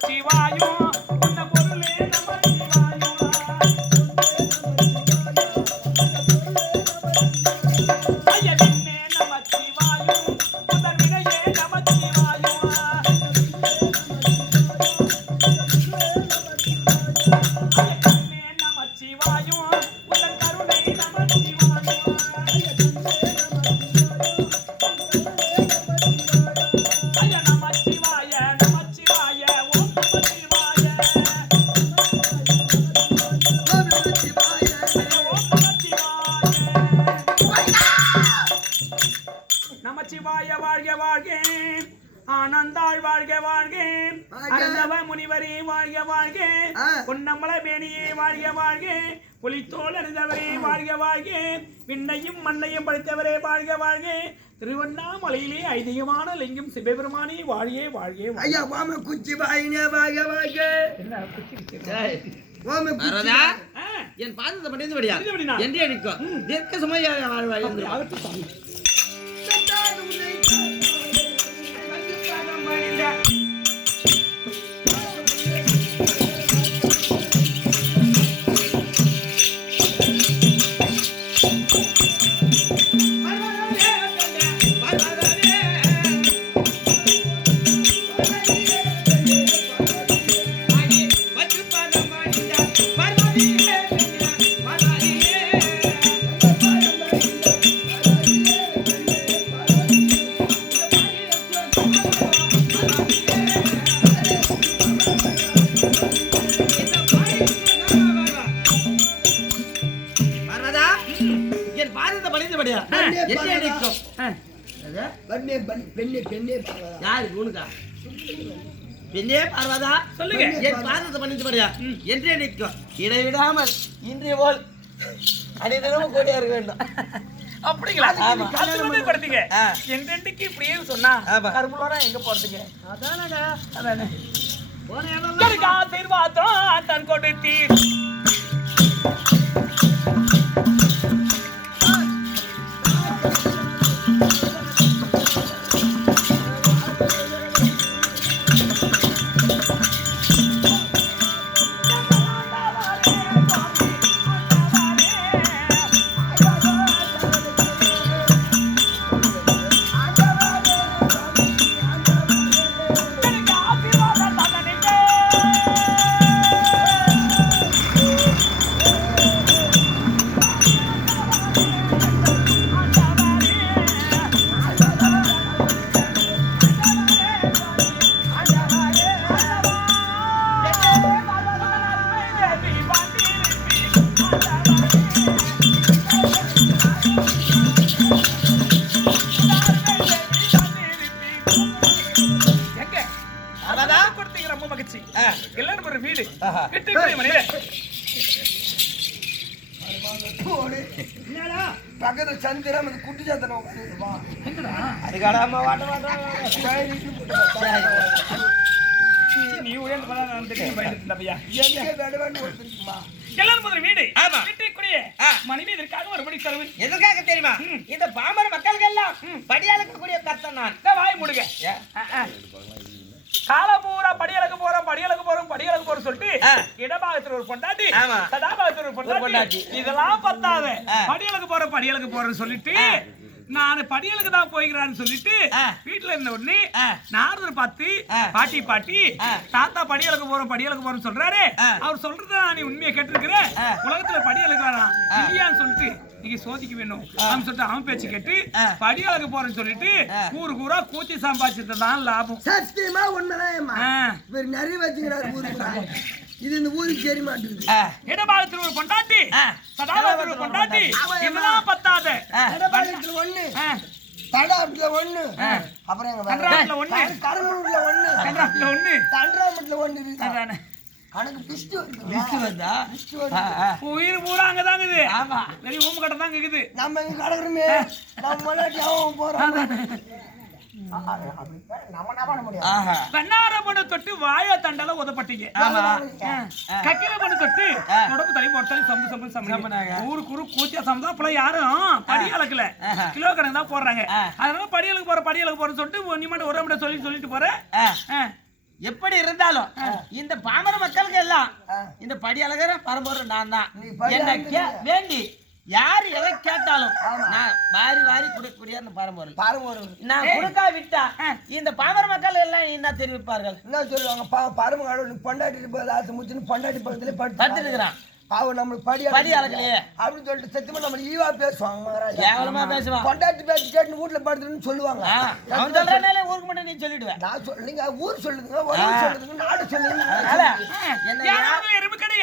நமச்சிவாயம் உன்ன பொருளே நமச்சிவாயம் ஐயனே நமச்சிவாயம் உன்ன வினையே நமச்சிவாயம் ஐயனே நமச்சிவாயம் உன்ன கருணை நமச்சிவாயம் ஐய நமச்சிவாய நமச்சிவாய ஓம் நமச்சிவாய ஓம் நமச்சிவாய நமச்சிவாய வாழ்க வாழ்க ஆனந்தாள் வாழ்க வாழ்க அருந்தவ முனிவரே வாழ்க வாழ்க பொன்னம்பல மேனியே வாழ்க வாழ்க புலித்தோல் அணிந்தவரே வாழ்க வாழ்க விண்ணையும் மண்ணையும் படைத்தவரே வாழ்க வாழ்க திருவண்ணாமலையிலே ஐதீகமான லிங்கம் சிவபெருமானே வாழியே வாழ்கே ஐயா வாம குச்சி வாயினே வாக வாக என்ன குச்சி வாம குச்சி என் பாதத்தை படிந்து படியா படியா. என்றே நிற்கும் தீர்க்க சுமையாக வாழ்வாய் என்று என் பாதத்தை படிந்து படியா என்றே நிற்கும் பெண்ணே பெண்ணே பெண்ணே யாரு உனக்கா பெண்ணே பார்வதா சொல்லுங்க. என் பாதத்தை பண்ணிட்டு படியா என்றே நிற்கும் இடைவிடாமல் இன்றைய போல் அனைத்தினமும் கூடியா இருக்க வேண்டும் அப்படிங்களா ஆமா. அது வந்து படுத்தீங்க ஆ. எந்தெண்டுக்கு இப்படியே சொன்னா ஆமா. கரும்புலோட எங்க போறதுங்க அதானடா அதானே போன இடம்லாம் எனக்கு ஆசீர்வாதம் தன் கொடுத்தீர் எனக்கு ஆசீர்வாதம் தந்தனிட்டே எங்க அதான் கொடுத்தீங்க ரொம்ப மகிழ்ச்சி எல்லாரும் ஒரு வீடு ஆஹா. வீட்டுக்குரிய மனைவி என்னடா பக்கத்துல சந்திரம் அது குட்டி சந்திரம் உட்காந்துருப்பா எங்கடா அதுக்காடாம வாட்ட நீ உயர்ந்து போனா நான் தெரியும் பயந்துட்டு பையா எங்கே வேணும்னு ஒருத்தருக்குமா எல்லாரும் முதல் வீடு ஆமா. வீட்டுக்குரிய ஆ. மனைவி இதற்காக மறுபடி செலவு எதற்காக தெரியுமா இந்த பாமர மக்களுக்கு எல்லாம் படியாளக்கூடிய கர்த்தன் நான் இந்த வாய் மூடுங்க காலபூரா படியலுக்கு போறோம் சொல்லிட்டு ஆ. இடபாகத்துல ஒரு பொண்டாட்டி ஆமா. சதாபாகத்துல ஒரு பொண்டாட்டி. பொண்டாட்டி இதெல்லாம் பத்தாத ஆ. படியலுக்கு போறேன்னு சொல்லிட்டு நான் படியலுக்கு தான் போய்கிறான்னு சொல்லிட்டு ஆ. வீட்டுல இருந்த உடனே ஆ. நாரதர் பார்த்து ஆ. பாட்டி ஆ. தாத்தா படியலுக்கு போறோம் சொல்றாரு ஆ. அவர் சொல்றத நீ உண்மையை கேட்டிருக்கிற ஆ. உலகத்துல படியலுக்கு வேணாம் இல்லையான்னு சொல்லிட்டு நீங்க சோதிக்க வேணும் அவன் சொல்லிட்டு அவன் பேச்சு கேட்டு ஆ. படியலுக்கு போறேன்னு சொல்லிட்டு ஆ. ஊரா கூச்சி சம்பாதிச்சது தான் லாபம் சத்தியமா உண்மைதான் ஆ. இவர் நிறைய வச்சுக்கிறாரு ஊருக்கு இது இந்த ஊருக்கு தெரிய மாட்டேங்குது இடபாகத்தில் ஒரு பொண்டாட்டி ஆ. சதாபாகத்தில் ஒரு பொண்டாட்டி இதெல்லாம் பத்தாத இடபாளையத்துல ஒண்ணு ஆ. தடாபுல ஒண்ணு அப்புறம் எங்க கன்றாப்புல ஒண்ணு கருமூர்ல ஒண்ணு கன்றாப்புல ஒண்ணு தண்டராமத்துல ஒண்ணு இருக்கு அதானே கணக்கு பிஸ்டு லிஸ்ட் வந்தா உயிர் பூரா அங்கதாங்க இது ஆமா. வெறும் ஊம கட்ட தான் இருக்குது நம்ம இங்க கடக்குறோமே நம்ம முன்னாடி அவன் போறோம் நம்ம என்ன பண்ண முடியும் ஆஹா வெண்ணார பண்ண தொட்டு வாழை தண்டால உதப்பட்டீங்க ஆமா கக்கில பண்ண தொட்டு உடம்பு தலை பொறுத்தலை சம்பு சம்புனாங்க. ஊருக்கு கூத்தியா சம்பளம் அப்பெல்லாம் யாரும் படி அளக்கல கிலோ கணக்கு தான் போடுறாங்க அதனால படியலுக்கு போறேன்னு சொல்லிட்டு நீ மட்டும் ஒரு சொல்லிட்டு போற எப்படி இருந்தாலும் இந்த பாமர மக்களுக்கு எல்லாம் இந்த படி அழகர பரம்பரை நான் தான். என்ன வேண்டி யாரு எதை கேட்டாலும் நான் வாரி வாரி கொடுக்கக்கூடிய அந்த பரம்பரை நான் கொடுக்கா விட்டா இந்த பாமர மக்கள் எல்லாம் என்ன தெரிவிப்பார்கள்? என்ன சொல்லுவாங்க? பரம பொண்டாட்டி ஆசை முச்சுன்னு பொண்டாட்டி பக்கத்துல படுத்து இருக்கிறான். பாவம் நம்மளுக்கு படி அளக்கலையே அப்படின்னு சொல்லிட்டு சத்தியமா நம்ம ஈவா பேசுவாங்க. கேவலமா பேசுவான். பொண்டாட்டி பேசி கேட்டு வீட்டுல படுத்துன்னு சொல்லுவாங்க. அவன் சொல்றனால ஊருக்கு மட்டும் நீ சொல்லிடுவேன். நான் சொல்லுங்க ஊர் சொல்லுதுங்க, ஒரு ஊர் சொல்லுதுங்க, நாடு சொல்லுங்க.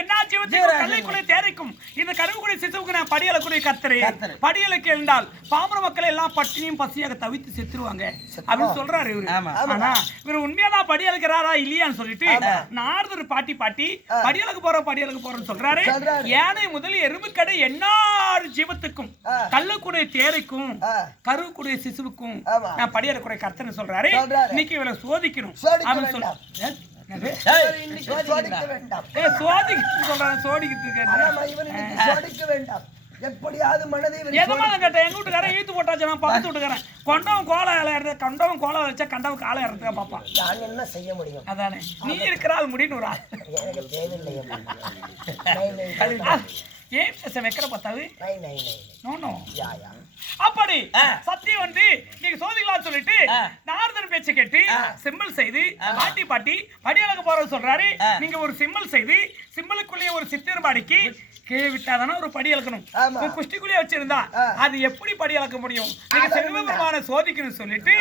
என்ன ஜீவத்துக்கும் கல்லைக்குள்ளே தேரைக்கும் இந்த கருவுக்குடைய சிசுவுக்கு நான் படியலக்கூடிய கர்த்தரே. படியலுக்கு எழுந்தால் பாமர மக்களை எல்லாம் பட்டினியும் பசியாக தவித்து செத்துருவாங்க அப்படின்னு சொல்றாரு இவரு. ஆனா இவரு உண்மையாதான் படியலுக்கிறாரா இல்லையான்னு சொல்லிட்டு நாரதர் பாட்டி படியலுக்கு போறோம்னு சொல்றாரு. யானை முதல் எறும்புக்கடை எல்லார் ஜீவத்துக்கும் கல்லுக்குடைய தேரைக்கும் கருவுக்குடைய சிசுவுக்கும் நான் படியலக்கூடிய கர்த்தன்னு சொல்றாரு. இன்னைக்கு இவரை சோதிக்கணும் அப்படின்னு வேண்டாம். எப்படியாவது மனதை எங்க வீட்டுக்காரன் ஈத்து போட்டாச்சு, நான் பக்கத்து வீட்டுக்காரன் கொண்டவன் கோல வச்சா கண்டவன் காலை இறந்துக்க பாப்பா. நான் என்ன செய்ய முடியும்? அதானே நீ இருக்கிறாள் முடின்னு ஒரு எனக்கு தேவையில்லை. ஏன் பேச வைக்கிற பார்த்தாது அப்படி சத்தியம் வந்து நீங்க சோதிக்கலாம் சொல்லிட்டு நாரதன் பேச்சை கேட்டு சிம்பல் செய்து பாட்டி படியலக போறது சொல்றாரு. நீங்க ஒரு சிம்பல் செய்து சிம்பலுக்குள்ளேயே ஒரு சித்திர பாடிக்கு கீழே விட்டாதானே ஒரு படி அளக்கணும். குஷ்டிக்குள்ளேயே வச்சிருந்தா அது எப்படி படி அளக்க முடியும்? நீங்க செல்வபெருமான சோதிக்கணும்னு சொல்லிட்டு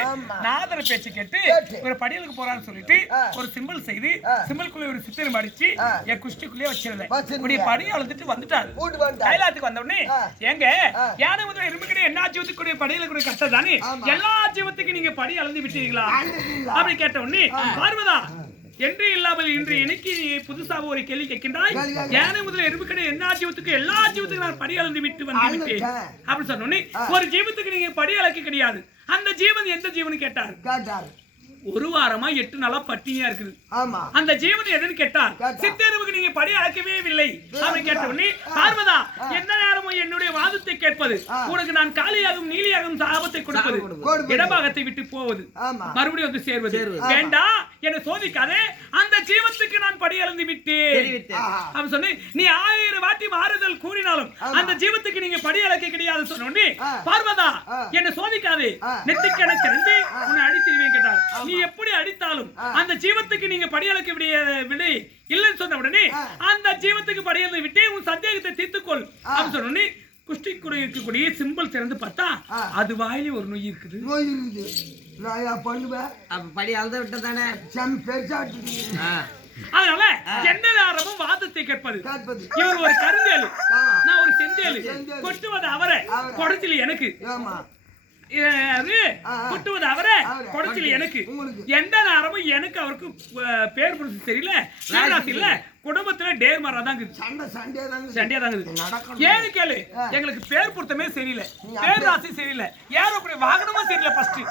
நாரதர் பேச்சு கேட்டு ஒரு படியலுக்கு போறான்னு சொல்லிட்டு ஒரு சிம்பல் செய்து சிம்பலுக்குள்ளே ஒரு சித்திர பாடிச்சு என் குஷ்டிக்குள்ளேயே வச்சிருந்தேன். இப்படி படி அளந்துட்டு வந்துட்டாரு. கைலாத்துக்கு வந்த உடனே எங்க யானை முதல்ல எறும்புக்கிட்டே எல்லா ஜீவத்துக்குரிய படியில கூட கஷ்டம் தானே, எல்லா ஜீவத்துக்கு நீங்க படி அளந்து விட்டீங்களா அப்படி கேட்ட உடனே பார்வதா என்று இல்லாமல் இன்று எனக்கு புதுசாக ஒரு கேள்வி கேட்கின்றாய். யானை முதல்ல எறும்புக்கிட்டே எல்லா ஜீவத்துக்கும் நான் படி அளந்து விட்டு வந்து விட்டேன் அப்படின்னு சொன்னோடனே ஒரு ஜீவத்துக்கு நீங்க படி அளக்க கிடையாது. அந்த ஜீவன் எந்த ஜீவன் கேட்டார். ஒரு வாரமா 8 நாளா பட்டினியா இருக்குது. அந்த ஜீவன் எதுன்னு கேட்டார். சித்தேருவுக்கு நீங்க படி அளக்கவே இல்லை அப்படின்னு கேட்ட உடனே பார்வதா என்ன நேரமும் என்னுடைய வாதத்தை கேட்பது, உனக்கு நான் காலியாகவும் நீலியாகவும் சாபத்தை கொடுப்பது, இடபாகத்தை விட்டு போவது, மறுபடியும் வந்து சேர்வது வேண்டாம், என்னை சோதிக்காதே. அந்த ஜீவத்துக்கு நான் படி அளந்து விட்டேன் அப்படின்னு சொன்னேன். நீ 1000 வாட்டி மாறுதல் கூறினாலும் அந்த ஜீவத்துக்கு நீங்க படி அளக்க கிடையாது சொன்ன உடனே பார்வதா என்னை சோதிக்காதே, நெத்திக்கணக்கிருந்து உன்னை அடித்திருவேன் கேட்டார். நீ எப்படி அடித்தாலும் அந்த ஜீவத்துக்கு நீங்க படியளக்க விடை இல்லைன்னு சொன்ன உடனே அந்த ஜீவத்துக்கு படியளந்து விட்டு உன் சந்தேகத்தை தீர்த்துக்கொள் அப்படின்னு சொன்ன உடனே குஷ்டிக்குறை இருக்கக்கூடிய சிம்பல் திறந்து பார்த்தா அது வாயிலே ஒரு நோய் இருக்குது. படி அளந்து விட்டதானே அதனால எந்த நேரமும் வாதத்தை கேட்பது. இவர் ஒரு கருந்தேலு, நான் ஒரு செந்தேலு, கொட்டுவது அவரை, கொடச்சில் எனக்கு, கொட்டுவது அவரை, கொடச்சில் எனக்கு. எந்த நேரமும் எனக்கு அவருக்கு பேர் புரிச்சு தெரியல, இல்ல குடும்பத்துல டேர் மாறாதான் சண்டையா தாங்க. ஏன்னு கேளு, எங்களுக்கு பேர் பொருத்தமே சரியில்ல, பேர் ராசி சரியில்லை, ஏறக்கூடிய வாகனமும் சரியில்லை. ஃபர்ஸ்ட்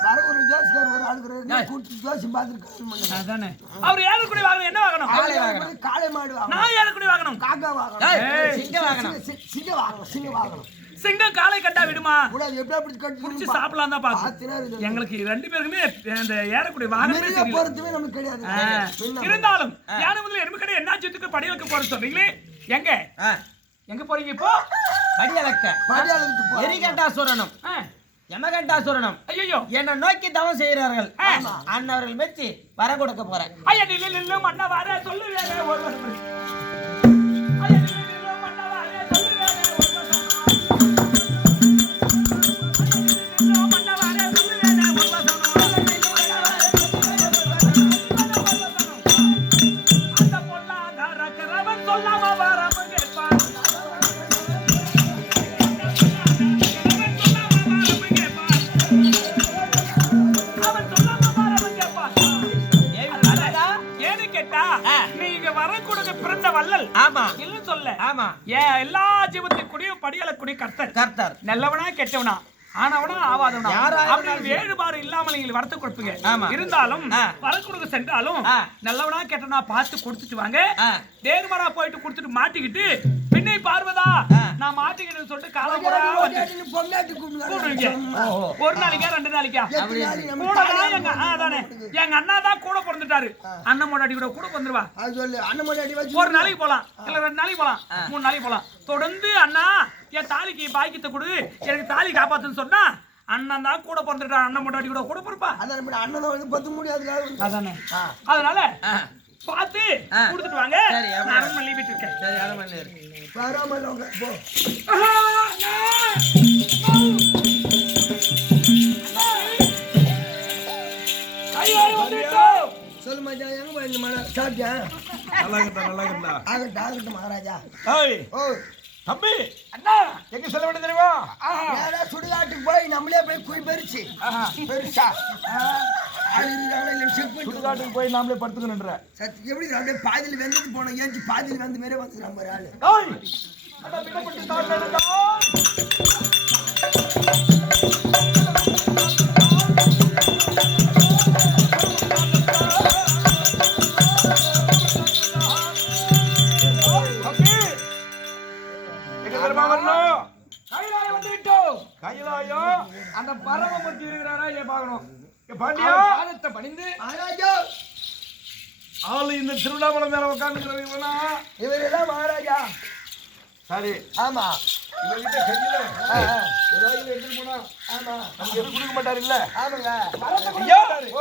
அதானே அவர் ஏறக்கூடிய வாகனம் என்ன வாகனம்? காளை மாடு. நான் ஏறக்கூடிய வாகனம் காக்கா வாகனம், சிங்க வாகனம். சிங்கம் காலை கட்டா விடுமா? புடிச்சு சாப்பிடலாம் தான் பாத்து. எங்களுக்கு 2 பேருக்குமே அந்த ஏறக்கூடிய வாகனமே கிடையாது. இருந்தாலும் யானை முதல்ல எறும்புக்கடை என்ன ஜீவத்துக்கு படியலுக்கு போற சொல்றீங்களே, எங்க போறீங்க இப்போ? படியலுக்கு எரிகண்டாசுரனும் யமகண்டாசுரனும் ஐயோ என்ன நோக்கி தவம் செய்கிறார்கள். அண்ணவர்கள் மெச்சி வர கொடுக்க போறேன். ஐயா நில்லு மண்ணா வர சொல்லுவேன் ஒரு எல்லா ஜீவத்துக்குடியும் படியலக்கூடிய கர்த்தர் நல்லவனா கெட்டவனா ஆனவனா ஆவாதவனா அப்படி வேறுபாடு இல்லாமல் நீங்க வரத்து கொடுப்பீங்க. இருந்தாலும் வர கொடுக்க சென்றாலும் நல்லவனா கெட்டவனா பார்த்து கொடுத்துட்டு வாங்க. நேர்மரா போயிட்டு கொடுத்துட்டு மாட்டிக்கிட்டு பின்னை பார்வதா நான் மாட்டிக்கிட்டு சொல்லிட்டு காலம்புறா வந்து பொம்னாட்டி கூப்பிடுவீங்க. ஒரு நாளைக்கா 2 நாளைக்கா கூட தான் எங்க அண்ணா தான் கூட பிறந்துட்டாரு. அண்ணன் மொட்டாடி கூட பிறந்துருவா. சொல்லு அண்ணன் மொட்டாட்டி வச்சு ஒரு நாளைக்கு போலாம் இல்ல 2 நாளைக்கு போலாம் 3 நாளைக்கு போலாம். தொடர்ந்து அண்ணா என் தாலிக்கு பாக்கியத்தை கொடு எனக்கு தாலி காப்பாத்துன்னு சொன்னா அண்ணன் தான் கூட பிறந்துட்டான். அண்ணன் மொட்டாடி கூட பிறப்பா. அதான் அண்ணன் வந்து பத்து முடியாது அதானே. அதனால பார்த்து கொடுத்துட்டு வாங்க. நான் அரண்மனை வீட்டு இருக்கேன். சரி அரண்மனை பரவாயில்ல போ. சொல்லு மஜா எங்க போய் சாப்பிட்டியா? நல்லா ஆகட்டும் மகாராஜா. ஓ தம்பி அண்ணா எங்க செல்ல வேண்டிய தெரியுமா? நேரா சுடுகாட்டுக்கு போய் நம்மளே போய் குய் பெருச்சு பெருசா சுடுகாட்டுக்கு போய் நாமளே படுத்துக்கணுன்ற சத்து எப்படி அப்படியே பாதியில் வெந்துட்டு போனோம். ஏஞ்சி பாதியில் வந்து மாரி வந்து நம்ம ஆளு கைலாயம் அந்த பரமமூர்த்தி இருக்கிறாரா இல்லையா பார்க்கணும். பாண்டியா பாதத்தை பணிந்து மகாராஜா ஆளு இந்த திருவண்ணாமலை மேல உட்காந்துக்கிறவங்களா இவரெல்லாம் மகாராஜா. சரி ஆமா இவர்கிட்ட கையில ஏதாவது எடுத்துட்டு போனா ஆமா நமக்கு எதுவும் கொடுக்க மாட்டாரு இல்ல? ஆமாங்க. ஐயா ஓ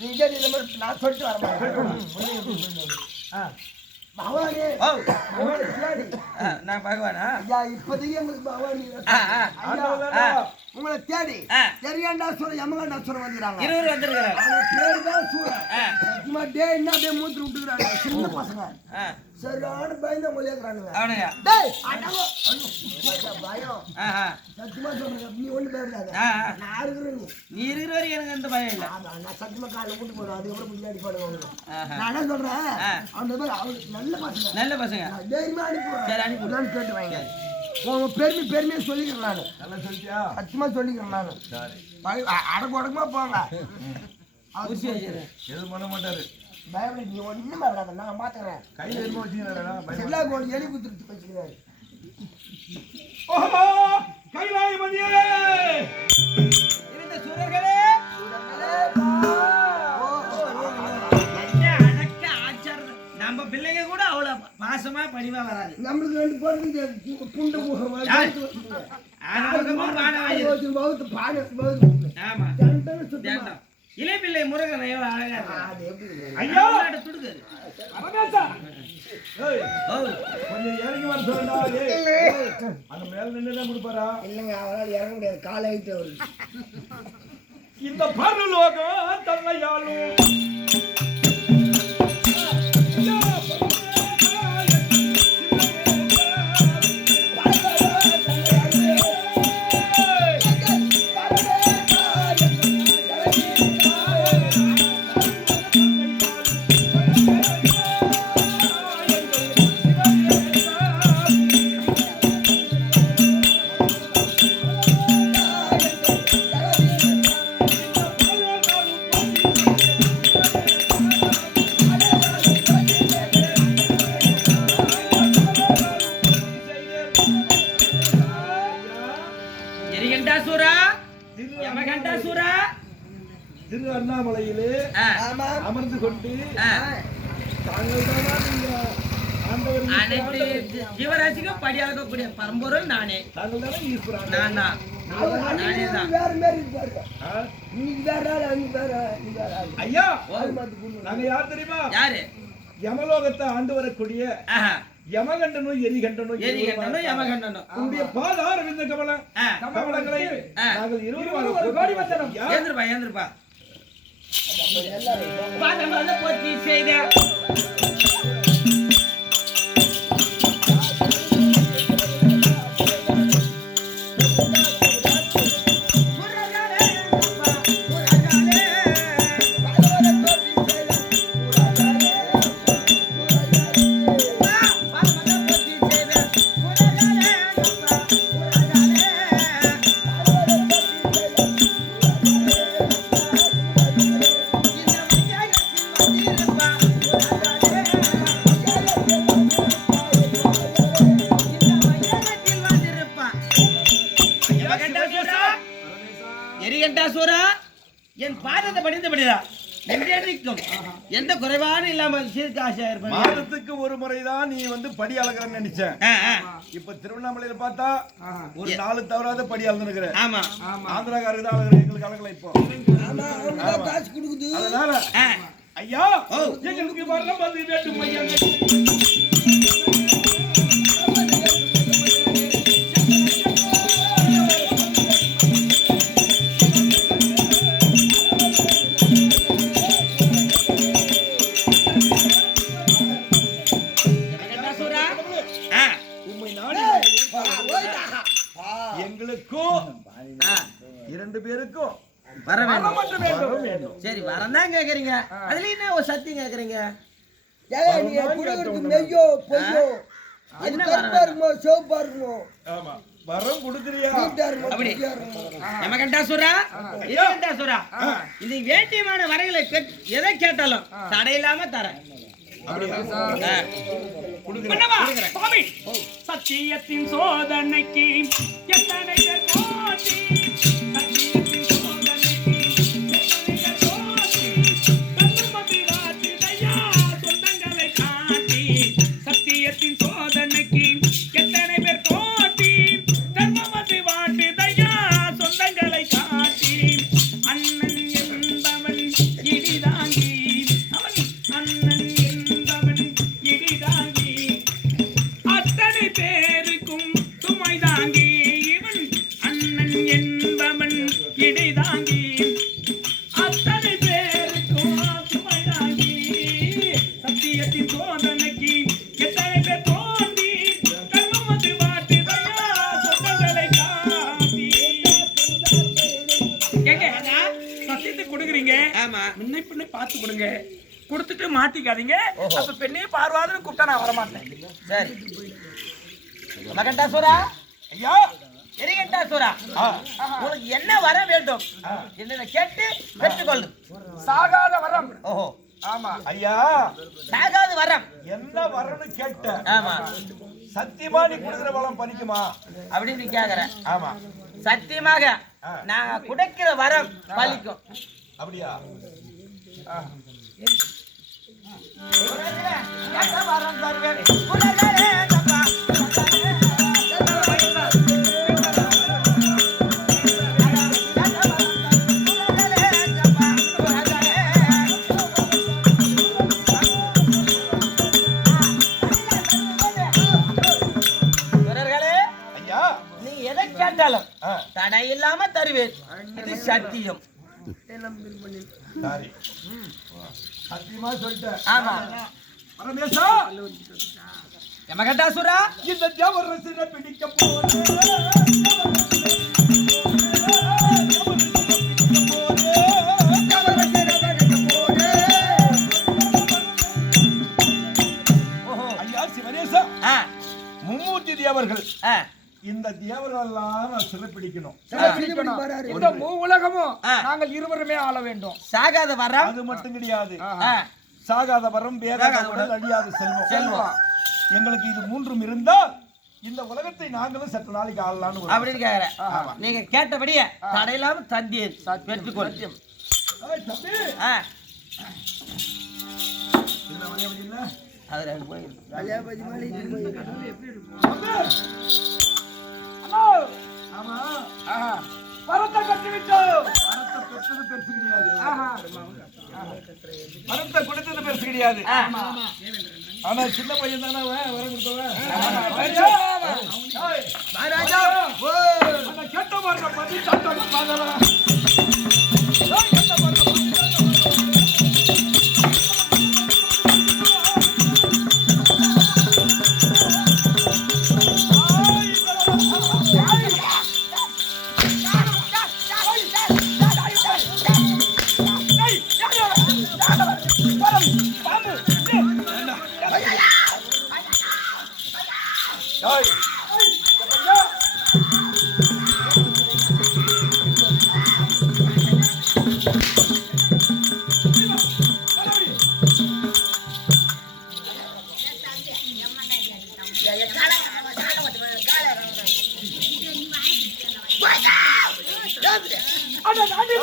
நீங்க இந்த மாதிரி நான் சொல்லிட்டு வரேன். பவானி பவானி நான் பகவானா ஐயா இப்போதைக்கு எங்களுக்கு பவானி உங்களை தேடி தெரியாண்டா சொல்ல யமகாண்டா சொல்ல வந்துக்கிறாங்க. 20 வந்திருக்கிறாங்க. அவங்க பேர் தான் சூரன். சும்மா டே என்ன அப்படியே மூத்து விட்டுக்கிறாங்க சின்ன பசங்க. சரியான பயந்த மொழியாக்குறானுங்க. அவனுங்க டேய் அடங்கோ பயம் சத்தியமா சொல்றேன். நீ ஒண்ணு பயப்படாத. நான் இருக்கிறேன். நீ இருக்கிற வரைக்கும் எனக்கு எந்த பயம் இல்லை. நான் சத்தியமா காலைல கூட்டு போறேன். அதுக்கப்புறம் முன்னாடி பாடுவாங்க. நான் என்ன சொல்றேன் அவனுக்கு நல்ல பசங்க நல்ல பசங்க. தைரியமா அனுப்புறேன். சரி அனுப்பி கேட்டு வாங்க. உன் பெருமையா சொல்லிக்கிறேன் நான். நல்லா சொல்லிட்டியா? சத்தியமா சொல்லிக்கிறேன் நான். அடக்கு உடக்குமா போங்க. குச்சி வச்சிரு. எதுவும் பண்ண மாட்டாரு. பயப்பட நீ ஒண்ணும் பயப்படாத. நான் பாத்துக்கிறேன். கையில எதுவும் வச்சுக்கிறாரா? எல்லா கோல் எலி குத்துட்டு வச்சுக்கிறாரு. ஓஹோ கைலாய மதியே இருந்த சூரர்களே அடக்க ஆச்சாரம். நம்ம பிள்ளைங்க கூட அவ்வளவு பாசமா பணிவா வராது. நம்மளுக்கு ரெண்டு பேருக்கு புண்டு முகம் ஆமா இளைப்பிள்ளை முருகன் எவ்வளவு அழகா இருக்கு. ஐயா துடுக்கு கொஞ்சம் இறங்கி வர சொல்லுடா. அந்த மேல நின்னுதான் கொடுப்பாரா? இல்லைங்க அவரால் இறங்க முடியாது. கால ஆயிட்டு அவரு. இந்த பரலோகம் தன்னையாலும் திரு அண்ணாமலையிலே அமர்ந்து கொண்டு தாங்கள் அனைத்து ஜீவராசிக்கும் படியாகக்கூடிய பரம்பொருள் நானே. தாங்கள் தானே ஈஸ்வரன். நான் தான் நானே தான். வேற மாதிரி இருப்பாரு. இன்னைக்கு வேற ஆள் அன்னைக்கு வேற ஆள். ஐயா நாங்க யார் தெரியுமா? யாரு? யமலோகத்தை ஆண்டு வரக்கூடிய யமகண்டனும் எரிகண்டனும் யமகண்டனும் உங்களுடைய பாதார விந்த கமலங்களை நாங்கள் இருவரும் கோடி வந்தனம். ஏந்திருப்பா பாதமல்ல போற்றி செய்த பாதத்தை படித்தபடிதான் என்றென்றைக்கும் எந்த குறைவான இல்லாம சீர்க்கு ஆசையா இருப்பேன். மாதத்துக்கு ஒரு முறைதான் நீ வந்து படி அளக்கிறன்னு நினைச்சேன். இப்ப திருவண்ணாமலையில பார்த்தா ஒரு 4 தவறாத படி அளந்துருக்குற. ஆமா ஆந்திராக்காரருக்கு தான் அளக்குற, எங்களுக்கு அளக்கல இப்போ. காசு கொடுக்குது. அதனால ஐயா எங்களுக்கு வரலாம் வந்து வேண்டும் ஐயா. எங்களுக்கும் 2 பேருக்கும் வர வேண்டும். வேண்டும். சரி வரதான் கேக்குறீங்க, அதுல என்ன ஒரு சத்தியம் கேக்குறீங்க? நீ கொடுக்கறது மெய்யோ பொய்யோ, அது கருப்பா இருக்குமோ சிவப்பா இருக்குமோ? ஆமா வரம் கொடுக்குறியா? அப்படி நம்ம கண்டாசுரா கண்டாசுரா இது வேட்டியமான வரைகளை எதை கேட்டாலும் தடையில்லாம தரேன். சுவாமி, சத்தியத்தின் சோதனைக்கு எத்தனை பேர் போட்டி, சத்தியத்தின் சோதனைக்கு எத்தனை பேர் போட்டி, கண்ணுமதி வாத்திதையா சொந்தங்களை காட்டி, சத்தியத்தின் சோதனைக்கு எத்தனை பேர் போட்டி, தர்மமதி வாட்டிதையா சொந்தங்களை காட்டி, அண்ணன் என்பவன் இடிதாங்கி, அவன் அண்ணன் என்பவன் இடிதாங்கி, அத்தனை பேருக்கும் சுமை தாங்கி, இவன் அண்ணன் என்பவன் இடிதாங்கி, அத்தனை பேருக்கும் சுமை தாங்கி, சத்தியத்தின் சோதனைக்கு எத்தனை பேர் தோண்டி, தர்மமது வாட்டிதையா சொந்தங்களை காட்டி. ஏங்க, சத்தியத்தை கொடுக்குறீங்க, ஆமா முன்னை பின்னை பார்த்து கொடுங்க, கொடுத்துட்டு மாட்டிக்காதீங்க. அப்ப பெண்ணே பார்வாதுன்னு கூப்பிட்டா நான் வரமாட்டேன். சரி மகண்டாசுரா ஐயா எரிகண்டாசுரா உனக்கு என்ன வர வேண்டும் என்று கேட்டு பெற்றுக்கொள்ளு. சாகாத வரம். ஓஹோ ஆமா ஐயா சாகாத வரம். என்ன வரன்னு கேட்ட, ஆமா சத்தியமா நீ கொடுக்குற வளம் பலிக்குமா அப்படின்னு கேக்குற. ஆமா சத்தியமாக நான் குடைக்கிற வரம் பலிக்கும். அப்படியா? வரம் தருவேன் குலகளே தப்பா. ஐயா நீ எதை கேட்டாலும் தடை இல்லாம தருவேன். இது சத்தியம். சரி சத்தியமா சொல்லிட்டேன். ஆமா பரமேசா யமகண்டாசுரா இந்த ஜவரசினை பிடிக்க போறேன். ஐயா சிவனேசா மும்மூர்த்தி தேவர்கள், இந்த தேவர்கள் எல்லாம் நான் சிறைப்பிடிக்கணும். இந்த உலகமும் நாங்கள் இருவருமே ஆள வேண்டும். சாகாத வரம். அது மட்டும் கிடையாது, சாகாத வரம், வேகாத உடல், அழியாத செல்வம். எங்களுக்கு இது 3ம் இருந்தால் இந்த உலகத்தை நாங்களும் சற்று நாளைக்கு ஆளலான்னு அப்படின்னு கேக்குறேன். நீங்க கேட்டபடியே தடையில்லாம தந்தேன் பெற்றுக்கொள். அது ஆமா வரத்தை கட்டிவிட்டோம். வரத்தை பெற்றது பெருசு கிடையாது, வரத்தை கொடுத்தது பெருசு கிடையாது. ஆனா சின்ன பையன் தானே வர கொடுத்தவன். கேட்ட மாதிரி பத்தி சாப்பிட்டு பார்க்கலாம். அட நாடி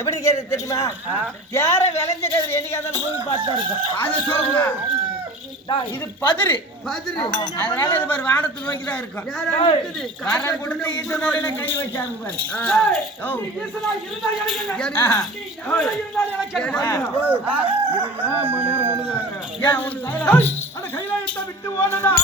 எப்படி கேட்க தெரியுமா? தேர விளைஞ்ச கதிர் என்னைக்காதான் பூமி பார்த்தா இருக்கும். அதை சொல்லுங்க. இது பதிரு. பதிரு. அதனால இது மாதிரி வானத்தை நோக்கி தான் இருக்கும். நேரா நிக்குது. வர கொடுத்து ஈசனால கை வச்சாங்க பாரு. ஓ ஈசனா இருந்தா எனக்கு என்ன? ஆஹா. ஈசனா இருந்தா எனக்கு என்ன? ஏன் ஒரு கையில அந்த கைலாயத்தை விட்டு ஓடடா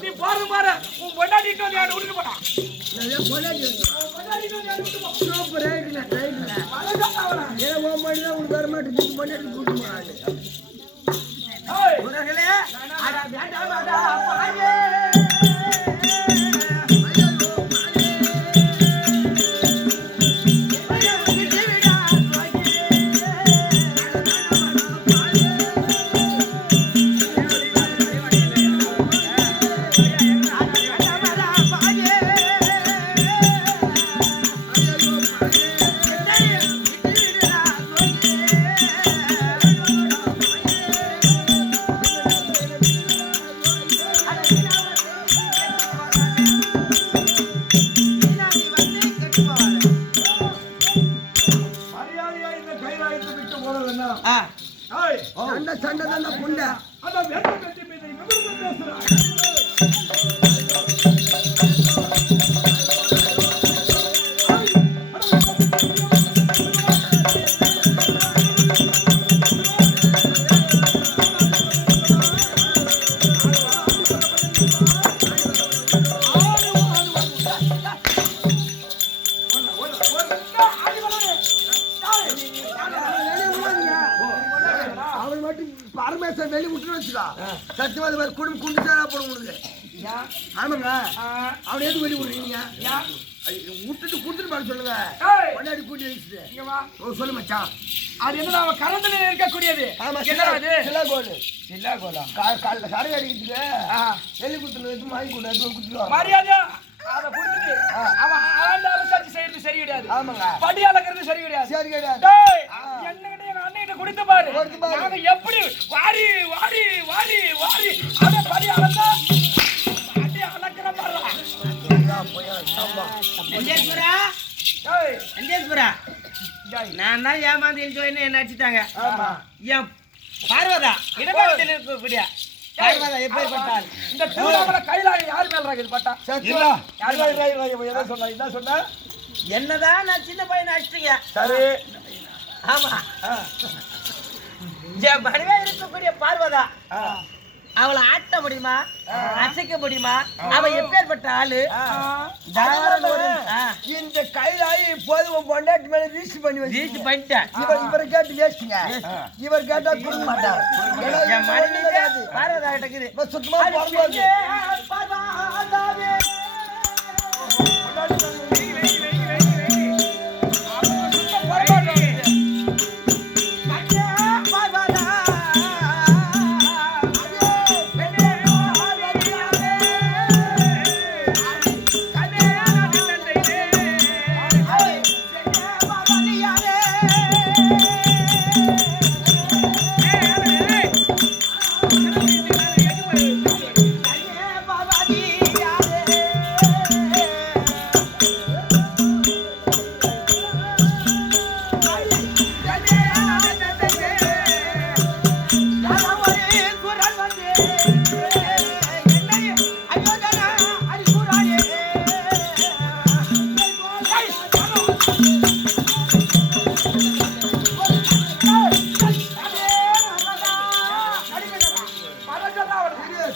நீ பாரு பாரு உன் பொண்டாட்டிட்டு வந்து யாரு விட்டுட்டு போடா. நிறைய பொண்டாட்டி சூப்பர் ரைட்ல ரைட்ல. ஏதோ ஓ மாதிரி தான் உனக்கு வர மாட்டேங்குது. பொண்டாட்டி கூட்டு போறாங்க. உலகளே அட வேண்டாமாடா பாயே. மரியாதையா இந்த கைலாயத்தை விட்டு போறதுன்னா சண்டை சண்டை தான் புண்டை. அதான் வேட்டம் கட்டி மீதை நிமிர்ந்து பேசுறான். அவன் மட்டும் பரமேஸ்வரன் வெளியே விட்டுன்னு வச்சுக்கா. சத்தியவாதி மாதிரி குடும்பம் குண்டு சேரா போடும் உனக்கு. ஆமாங்க. அவனை எதுக்கு வெளியே விடுறீங்க? விட்டுட்டு கொடுத்துட்டு பாக்க சொல்லுங்க. பொண்டாட்டி கூட்டி வச்சுட்டு. இங்க வா. ஓ சொல்லு மச்சான். அது என்னடா அவன் கரத்துல இருக்கக்கூடியது? ஆமா என்னடா அது? சில்லாகோல். சில்லாகோலா? காலைல கரை அடிக்கிறதுக்கு வெளியே கொடுத்துட்டு வச்சு வாங்கி கொண்டு வந்து கொடுத்துருவாங்க. மரியாதை அத குடுத்துட்டு அவன் ஆண்டாலும் சர்ச்சை செய்யறது சரி கிடையாது. ஆமாங்க. படி அளக்கிறது சரி கிடையாது. சரி கிடையாது. டேய் என்னகிட்ட எங்க அண்ணன்கிட்ட கொடுத்து பாரு. கொடுத்து பாரு. நாங்க எப்படி வாரி வாரி வாரி வாரி அத படி அளந்தா படி அளக்கிற பாருடா. நந்தேஸ்வரா டேய் நந்தேஸ்வரா நான் தான் ஏமாந்து என்ஜாய்னு என்ன அடிச்சுட்டாங்க. என் பார்வதா இடபாகத்தில் இருக்கக்கூடிய பார்வதா எப்பேற்பட்டால் இந்த திருவிழாவுல கைலாயம் யார் மேல இருக்குது பட்டா? இல்ல என்ன சொன்ன என்ன சொன்ன என்னதான் நான் சின்ன பையனை அடிச்சிட்டீங்க. சரி ஆமா என் மனைவியா இருக்கக்கூடிய பார்வதா அவளை ஆட்ட முடியுமா அசைக்க முடியுமா? அவ எப்பேற்பட்ட ஆளு? இந்த கைலாயி இப்போது உன் பொண்டாட்டி மேல வீசி பண்ணி வச்சு ரீச் பண்ணிட்டேன். இவரை கேட்டு வேஸ்ட்டுங்க. இவர் கேட்டா கொடுக்க மாட்டார். என் மனைவி பார்வதா கிட்டக்குது. சுத்தமா போகும்போது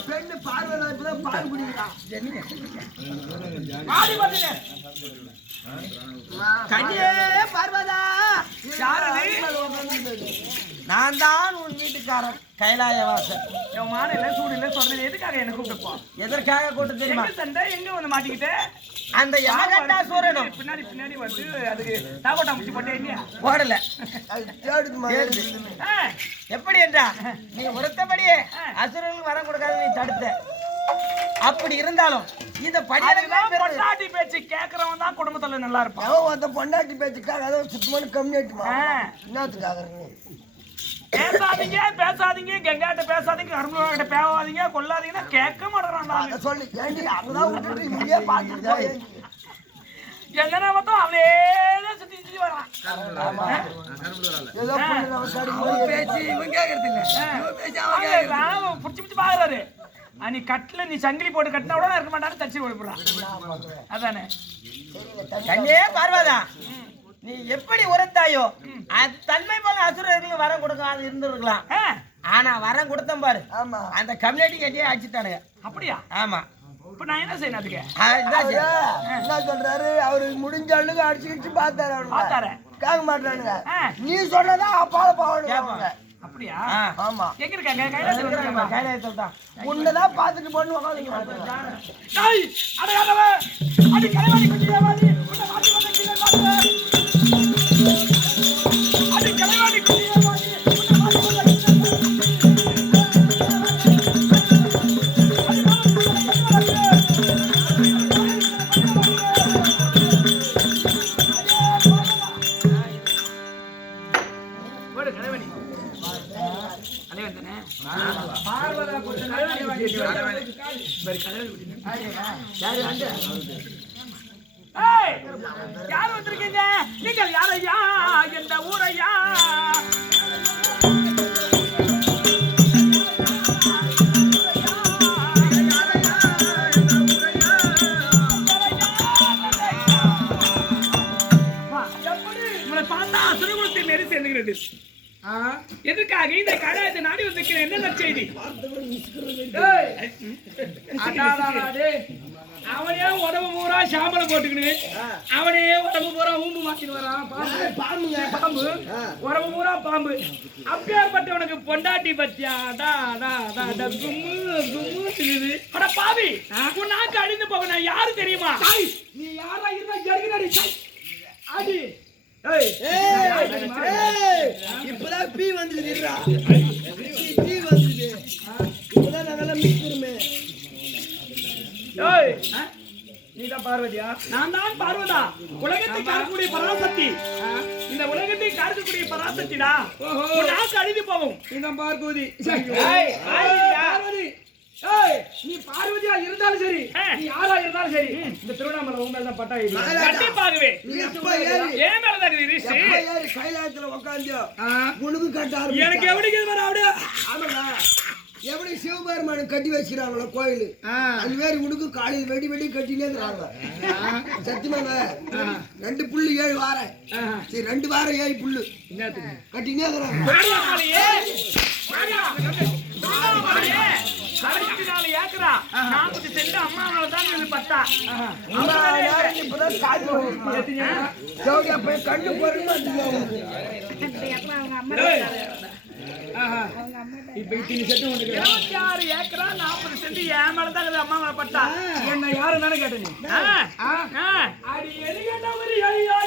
பெண்ணு பார்வதா இப்பதான் பால் குடிக்கிறான். மாடி வந்துனே கண்ணே பார்வதா நான் தான் உன் வீட்டுக்காரன் கைலாயவாசன். என் மான இல்ல சூடு இல்ல சொல்றது எதுக்காக என்ன கூப்பிட்டுப்போம்? எதற்காக கூட்டு தெரியுமா? எங்க சண்டை எங்க வந்து மாட்டிக்கிட்டு அந்த யமகண்டாசூரனும் பின்னாடி பின்னாடி வந்து அதுக்கு தாகோட்டா முச்சி போட்டே இல்லையா? ஓடல. அது தேடுது மாதிரி. எப்படி என்றா நீ உரத்தபடியே அசுரனுக்கு வரம் கொடுக்காத நீ தடுத்த. அப்படி இருந்தாலும் இந்த படியலகர் பொண்டாட்டி பேச்சு கேக்குறவன் தான் குடும்பத்துல நல்லா இருப்பான். அவன் அந்த பொண்டாட்டி பேச்சுக்காக அதை சுத்தமான கம்மியாட்டுமா என்னத்துக்காக பேசாதீங்க பேசாதீங்க கெங்காட்ட பேசாதீங்க கரும்புகிட்ட பேவாதீங்க கொல்லாதீங்கன்னா கேட்க மாட்டேறான். சொல்லி ஏண்டி அங்கதான் விட்டுட்டு இங்கேயே பார்த்துட்டு எங்கன்னா மொத்தம் அவளே சுத்தி சுத்தி வரான். ஏதோ பேச்சு இவன் கேட்கறது இல்ல புடிச்சு புடிச்சு பாக்குறாரு. நீ கட்டில நீ சங்கிலி போட்டு கட்டினா கூட இருக்க மாட்டாரு தச்சு ஓடிப்புறான். அதானே கண்ணே பார்வதா, நீ எப்படி உரைத்தாயோ அது தன்மை போல அசுரர்களுக்கு வரம் கொடுக்காது இருந்திருக்கலாம். ஆனா வரம் கொடுத்தேன் பாரு, அந்த கம்யூனிட்டி கட்டியே அடிச்சுட்டானுங்க. அப்படியா? ஆமா. இப்ப நான் என்ன செய்யணும் அதுக்கு? என்ன சொல்றாரு அவரு முடிஞ்ச அளவுக்கு அடிச்சுக்கிட்டு பார்த்தாரு. பார்த்தாரு கேட்க மாட்டானுங்க. நீ சொன்னதா அப்பால பாவாங்க. அப்படியா? ஆமா. எங்க இருக்காங்க? கைலாயத்துல தான். உன்னதான் பார்த்துட்டு பொண்ணு உட்காந்து அடையாளவ அடி கலைவாணி குட்டியாவாதி உன்னை மாத்தி வந்த கீழே பாத்து அடி கலைவாணி குட்டியாவாதி உன்னை மாத்தி வந்த யார் வந்திருக்கீங்க? நீங்கள் யாரையா? எந்த ஊரையா? உங்களை பார்த்தா சுருகுலத்தை மாரி சேர்ந்துகிறது. எதுக்காக இந்த கடாயத்தை நாடி வந்திருக்கிறேன்? என்ன செய்தி? அவனே உடம்பு பூரா சாம்பலை போட்டுக்கிட்டு அவனே உடம்பு பூரா ஊம்பு மாத்திட்டு வரான். பாம்பு உடம்பு பூரா பாம்பு. அப்பேற்பட்டவனுக்கு பொண்டாட்டி பத்தியா அட பாவி, உன் நாக்கு அழிந்து போக நான் யாரு தெரியுமா? நீ யாரா இருந்தா ஜெருகினடி அடி. இப்பதான் பீ வந்துது பீ வந்துது. இப்பதான் நாங்கெல்லாம் மீட்கிறோமே. நீதான் பார்வதியா? நான் தான் பார்வதா, உலகத்தை காக்கக்கூடிய பராசக்தி. இந்த உலகத்தை காக்கக்கூடிய பராசக்திடா. நாக்கு அழிந்து போகும். நீதான் பார்வதி. நீ பார்வதியா இருந்தாலும் சரி, நீ யாரா இருந்தாலும் சரி, இந்த திருவண்ணாமலை உங்க மேல பட்டா கண்டிப்பாகவே ஏன் மேலதான் கைலாயத்துல உட்காந்து உனக்கு கட்ட எனக்கு எப்படி வர அப்படியே. ஆமாங்க, எப்படி சிவபெருமானு கட்டி வச்சுக்கிறாங்களோ கோயில் அது மாதிரி உனக்கு காலையில் வெடி வெடி கட்டினே இருக்கிறாங்க. சத்தியமாங்க 2 புல்லு 7 வாரம் சரி 2 வாரம் 7 புல்லு கட்டினே இருக்கிறாங்க. கண்ணு பொருள் இப்ப 26 ஏக்கரா 40 சென்ட் என் மேலதான் அம்மா மேல பட்டா. என்ன யாரு தானே கேட்ட நீ? அடி எது கேட்டா ஒரு ஐயா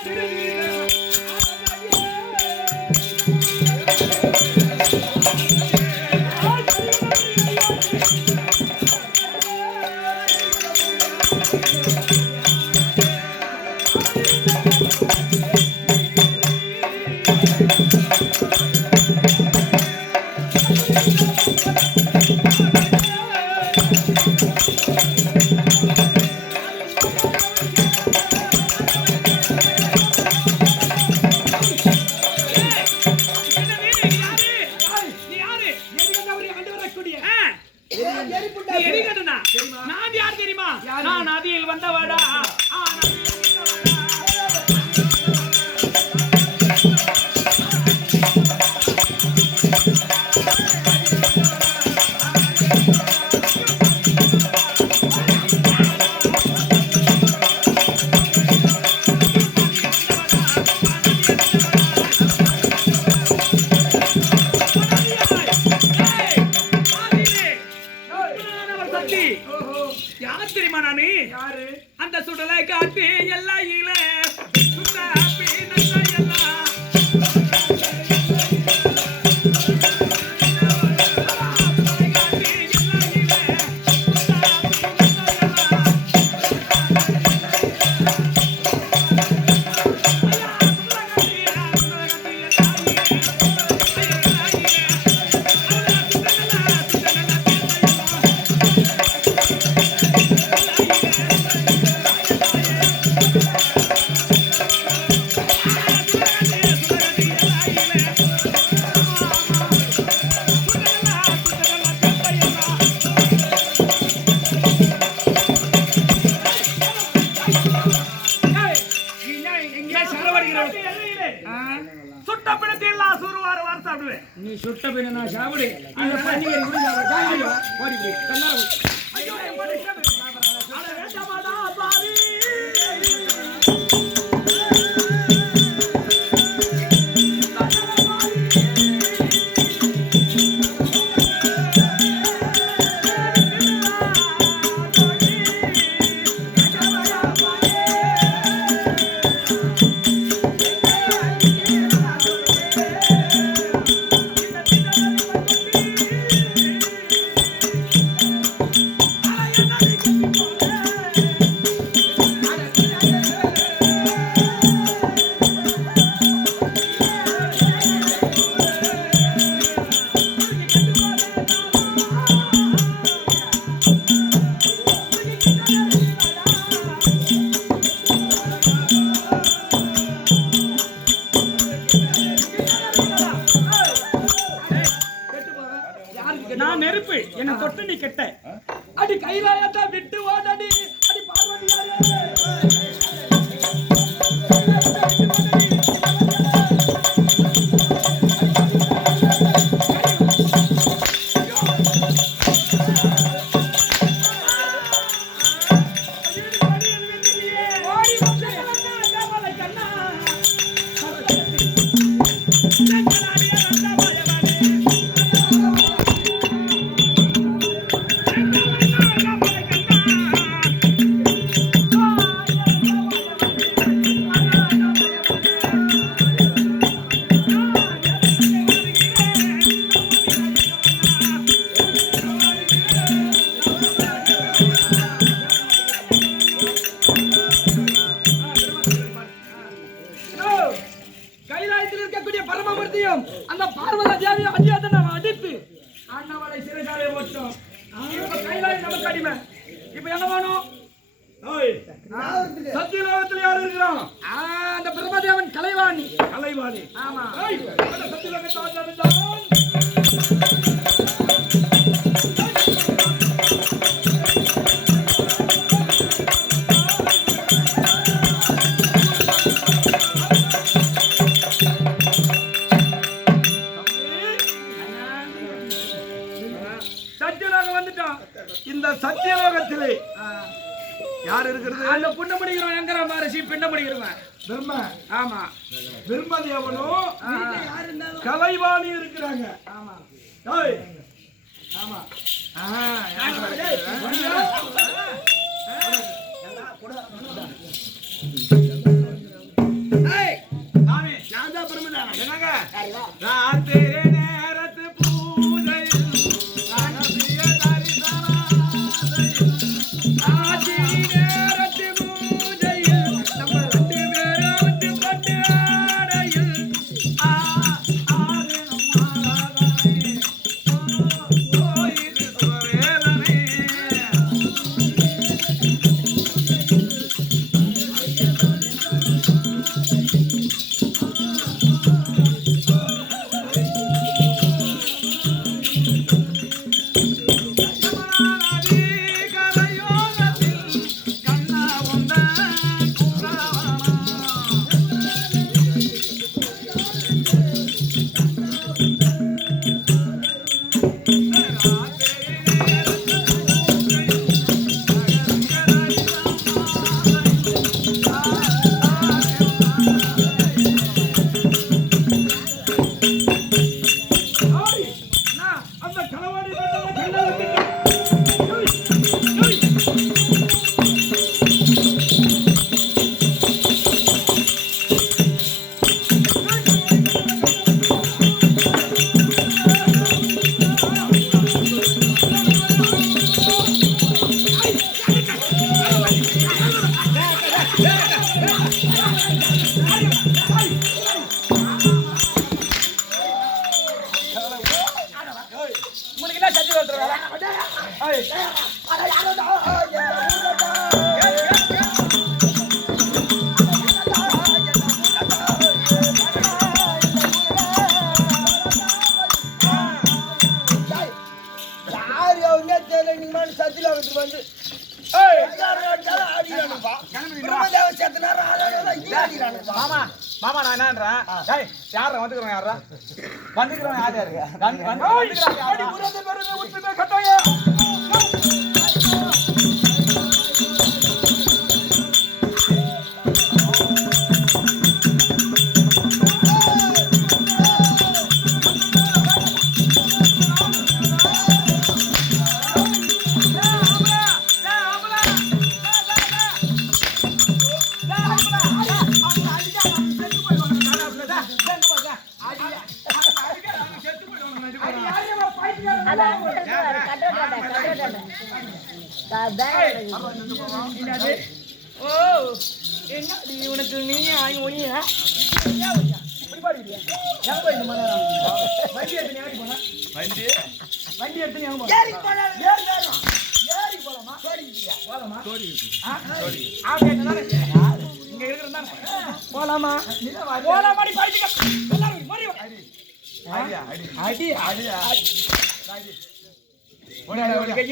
நான் யார் தெரியுமா? நான் நதியில் வந்தவடா. யார் தெரியுமா? நானு அந்த சுடலை காட்டு எல்லையில சுட்ட பிணத்தில் நான் சூறுவார வார சாப்பிடுவேன். நீ சுட்ட பின்ன நான் சாப்பிடு அந்த பன்னிகரி கூட சாப்பிடு ஓடி போய் கண்ணார ஐயோ என் மனுஷன் அட வேண்டாமாடா பாவி. நான் நெருப்பு என்ன தொட்டு நீ கெட்ட அடி கைலாயத்தை விட்டு ஓடடி அடி பார்வதியாரே. கைலாயத்தில் இருக்கக்கூடிய பரமமூர்த்தியும் அந்த பார்வதி தேவியும் அடியாத நாம் அடித்து அண்ணவளை சிறைசாலை போட்டோம். இப்ப கைலாயம் நமக்கு அடிமை. இப்ப என்ன வேணும்? சத்தியலோகத்தில் யார் இருக்கிறோம்? அந்த பிரம்மதேவன் கலைவாணி. கலைவாணி ஆமா. சத்தியலோகத்தான் சத்தியலோகம் வந்துட்டோம். இந்த சத்தியலோகத்திலே யார் இருக்கிறது? அந்த புண்ணமணிகிறோம் எங்கற மாரசி பின்னமணிகிறவன் பிரம்ம. ஆமா. பிரம்மதேவனும் கலைவாணி இருக்கிறாங்க. ஆமா. டேய் ஆமா. ஏய் நானே நான் தான் பிரம்மதேவன். என்னங்க ராத்திரி நேரத்து பூஜையில் ராகசிய தரிசனாதையில் ராத்திரி நேரத்து பூஜையில் நம்ம ரெண்டு பேரும் வந்து பட்டு ஆடையில் ஆறு நம்மாராதனை இது சுரவேதனை. அந்த களவாடி உங்களுக்கு என்ன சத்தி வந்துடுறா? யாரு அவங்க தெரியல. நீங்க சத்தியலோகத்துக்கு வந்து ஏய் ஆடியானு பிரம்மதேவ சேர்த்தனாரு ஆளாளெல்லாம் இங்கே அடிக்கிறானுப்பா. மாமா மாமா நான் என்னன்றேன் டேய் யாரா வந்துக்குறோம் யாரா வந்துக்குறோம் யார் யாரு வந்துக்குறாங்க அடி புரத பெருமை உத்துமே கட்டோய ஓ என்னடி உனக்கு நீ ஆயி ஒளியா இப்படி பாருங்க எங்க போய் இந்த மணி வண்டி எடுத்து ஏறி போனா வண்டி எடுத்து எங்க போனா ஏறி போடா. ஏறி போலாமா சோடிக்கிறியா? போலாமா சோடி என்னடா இங்க இருக்குறதா போலாமா போலாமாடி பைட்டுக்க எல்லாரும் மறி அடி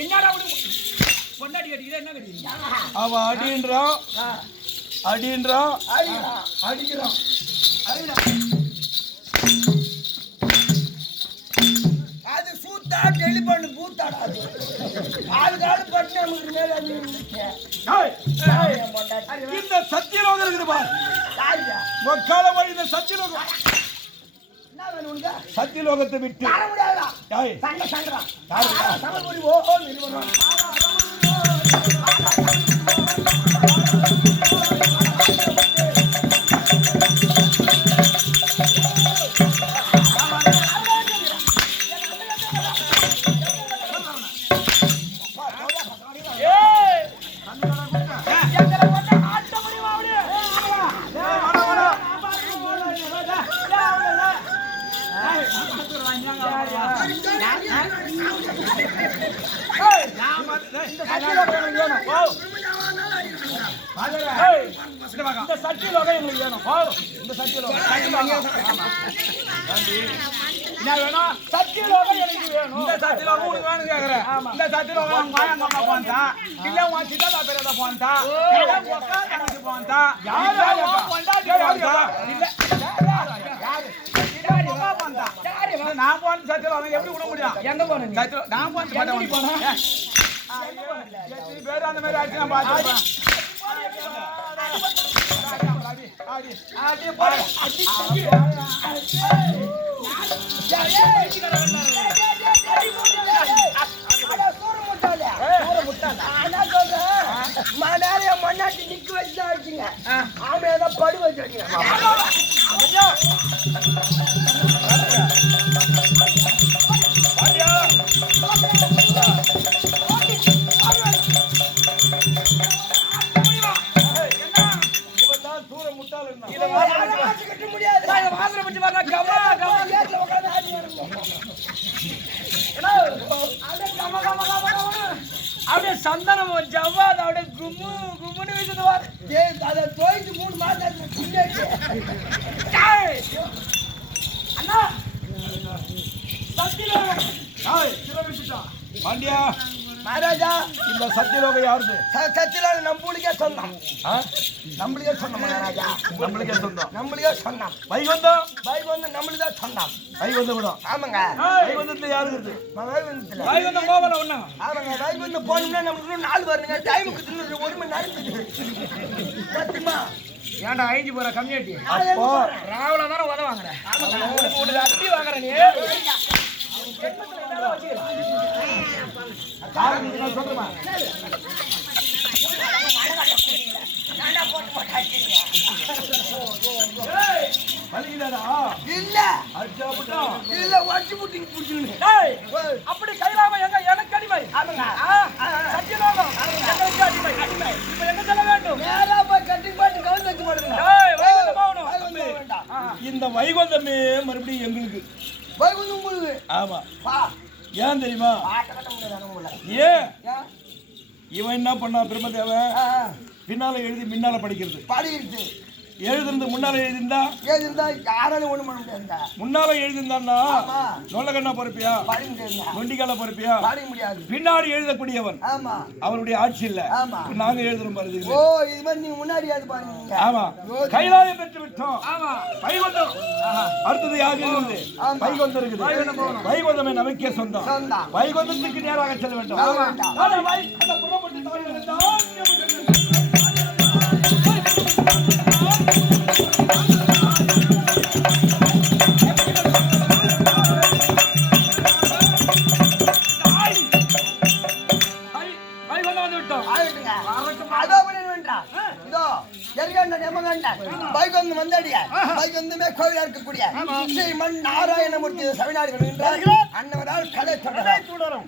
என்னடா பொண்டாட்டி கட்டிக்கிற என்ன கட்டிக்கிறீங்க அவ அடின்றான் அடிக்கிறான். அது சூத்தா டெலிபோன் பூத்தாடா அது. ஆளு பட்டு நமக்கு மேல இந்த சத்தியலோகம் இருக்குது பார் யாருயா? மக்கால வழி இந்த சத்தியலோகம் என்ன வேணும் உனக்கு? சத்தியலோகத்தை விட்டு தர முடியாதா? யாய் சண்டை சண்டை யாருடா? தமிழ் மொழி ஓஹோ நிறுவனம். இந்த சத்தியலோகம் எங்களுக்கு வேணும் இந்த சத்தியலோகம் என்ன வேணும் சத்தியலோகம் எனக்கு வேணும் இந்த சத்தியலோகம் உனக்கு வேணும் கேக்குறேன் இந்த சத்தியலோகம் உங்க அம்மா போன்டா இல்ல உன் சித்தா பெரியதா போன்டா இல்ல உக்கா கணக்கு போன்டா யாரு போன்டா இல்ல நான் போன சத்தியலோகம் எப்படி விட முடியும் எங்க போனீங்க நான் போன பேர் அந்த மாதிரி ஆச்சு நான் பார்த்தேன் மண்ணாட்டி நிக்க வச்சுதான் அடிச்சுங்க. ஆமா ஏதோ படு வச்சு அப்படியே சந்தனம் ஜவ்வாது அப்படியே கும்மு கும்முன்னு வீசுது வாரு அதை போயிட்டு 3 மாதம் அண்ணா சத்தியலோகம் பாண்டியா மகாராஜா இந்த சத்தியலோகம் யாருது? சத்தியலோக நம்மளுக்கே சொந்தம். ஆ? நம்மளுக்கே சொந்தம் மகாராஜா. நம்மளுக்கே சொந்தம். நம்மளுக்கே சொந்தம். வைகுந்தம் வைகுந்தம் நம்மளுக்கே சொந்தம். வைகுந்தம் விடும். ஆமாங்க. வைகுந்தத்துல யாரு இருக்குது? வைகுந்தத்துல வைகுந்தம் கோவல ஒண்ணு ஆமாங்க. வைகுந்தம் போனோம்னா நமக்கு 4 வருங்க. டைமுக்கு 1 மணி நேரம் இருக்குது. சத்தியமா ஏன்டா ஐஞ்சி போற கம்யூனிட்டி அப்போ ராவல தான உத வாங்குற உனக்கு அட்டி வாங்குற நீ சொல்லுமா இல்ல இல்ல வச்சு புட்டிங்க புடிச்சுன்னு அப்படி கைலாம எங்க எனக்கு அடிமை சத்தியலோகம் எங்களுக்கு அடிமை இப்ப எங்க செல்ல வேண்டும் நேரா போய் கட்டி போட்டு கவுந்து வச்சு போடுங்க. வைகுந்தம் போகணும். இந்த வைகுந்தமே மறுபடியும் எங்களுக்கு. வைகுந்தம் உங்களுக்கு ஆமா. பா ஏன் தெரியுமா? ஆட்ட கட்ட முடியாது. ஏன் இவன் என்ன பண்ணா பிரம்மதேவன் பின்னால எழுதி முன்னால படிக்கிறது. பாடிடுச்சு எழுதுறது முன்னால எழுதிருந்தா ஏன் இருந்தா யாராலும் ஒண்ணும் பண்ண முடியாதுங்க. முன்னால எழுதிருந்தான்னா ஆமா. நொல்லகண்ணா பொறுப்பியா பாடி முடியாதுங்க. நொண்டிக்கால பொறுப்பியா பாடி முடியாது. பின்னாடி எழுதக்கூடியவன் ஆமா அவருடைய ஆட்சி இல்ல ஆமா. நாங்க எழுதுறோம் பாருங்க ஓ இது மாதிரி நீங்க முன்னாடியாவது பாருங்க. ஆமா கைலாயம் பெற்று விட்டோம் வைகுண்டம் அடுத்தது யாரு எழுதுறது ஆமா. வைகுண்டம் இருக்குது வைகுண்டமே நமக்கே சொந்தம் சொந்தம். வைகுண்டத்துக்கு நேராக செல்ல வேண்டும் ஆமா. ஆனா அந்த புறப்பட்டு தாய் இருந்தால் ஆகட்டுங்க. அதோ அப்படின்னு வேண்டாம். இதோ எரிகண்டன் எமகண்டன் வைகுந்தம் வந்தடிய வைகுந்தமே கோவிலா இருக்கக்கூடிய ஸ்ரீமன் நாராயணமூர்த்தி சவிநாடி வருகின்றார். அன்னவரால் கதை தொடரும்.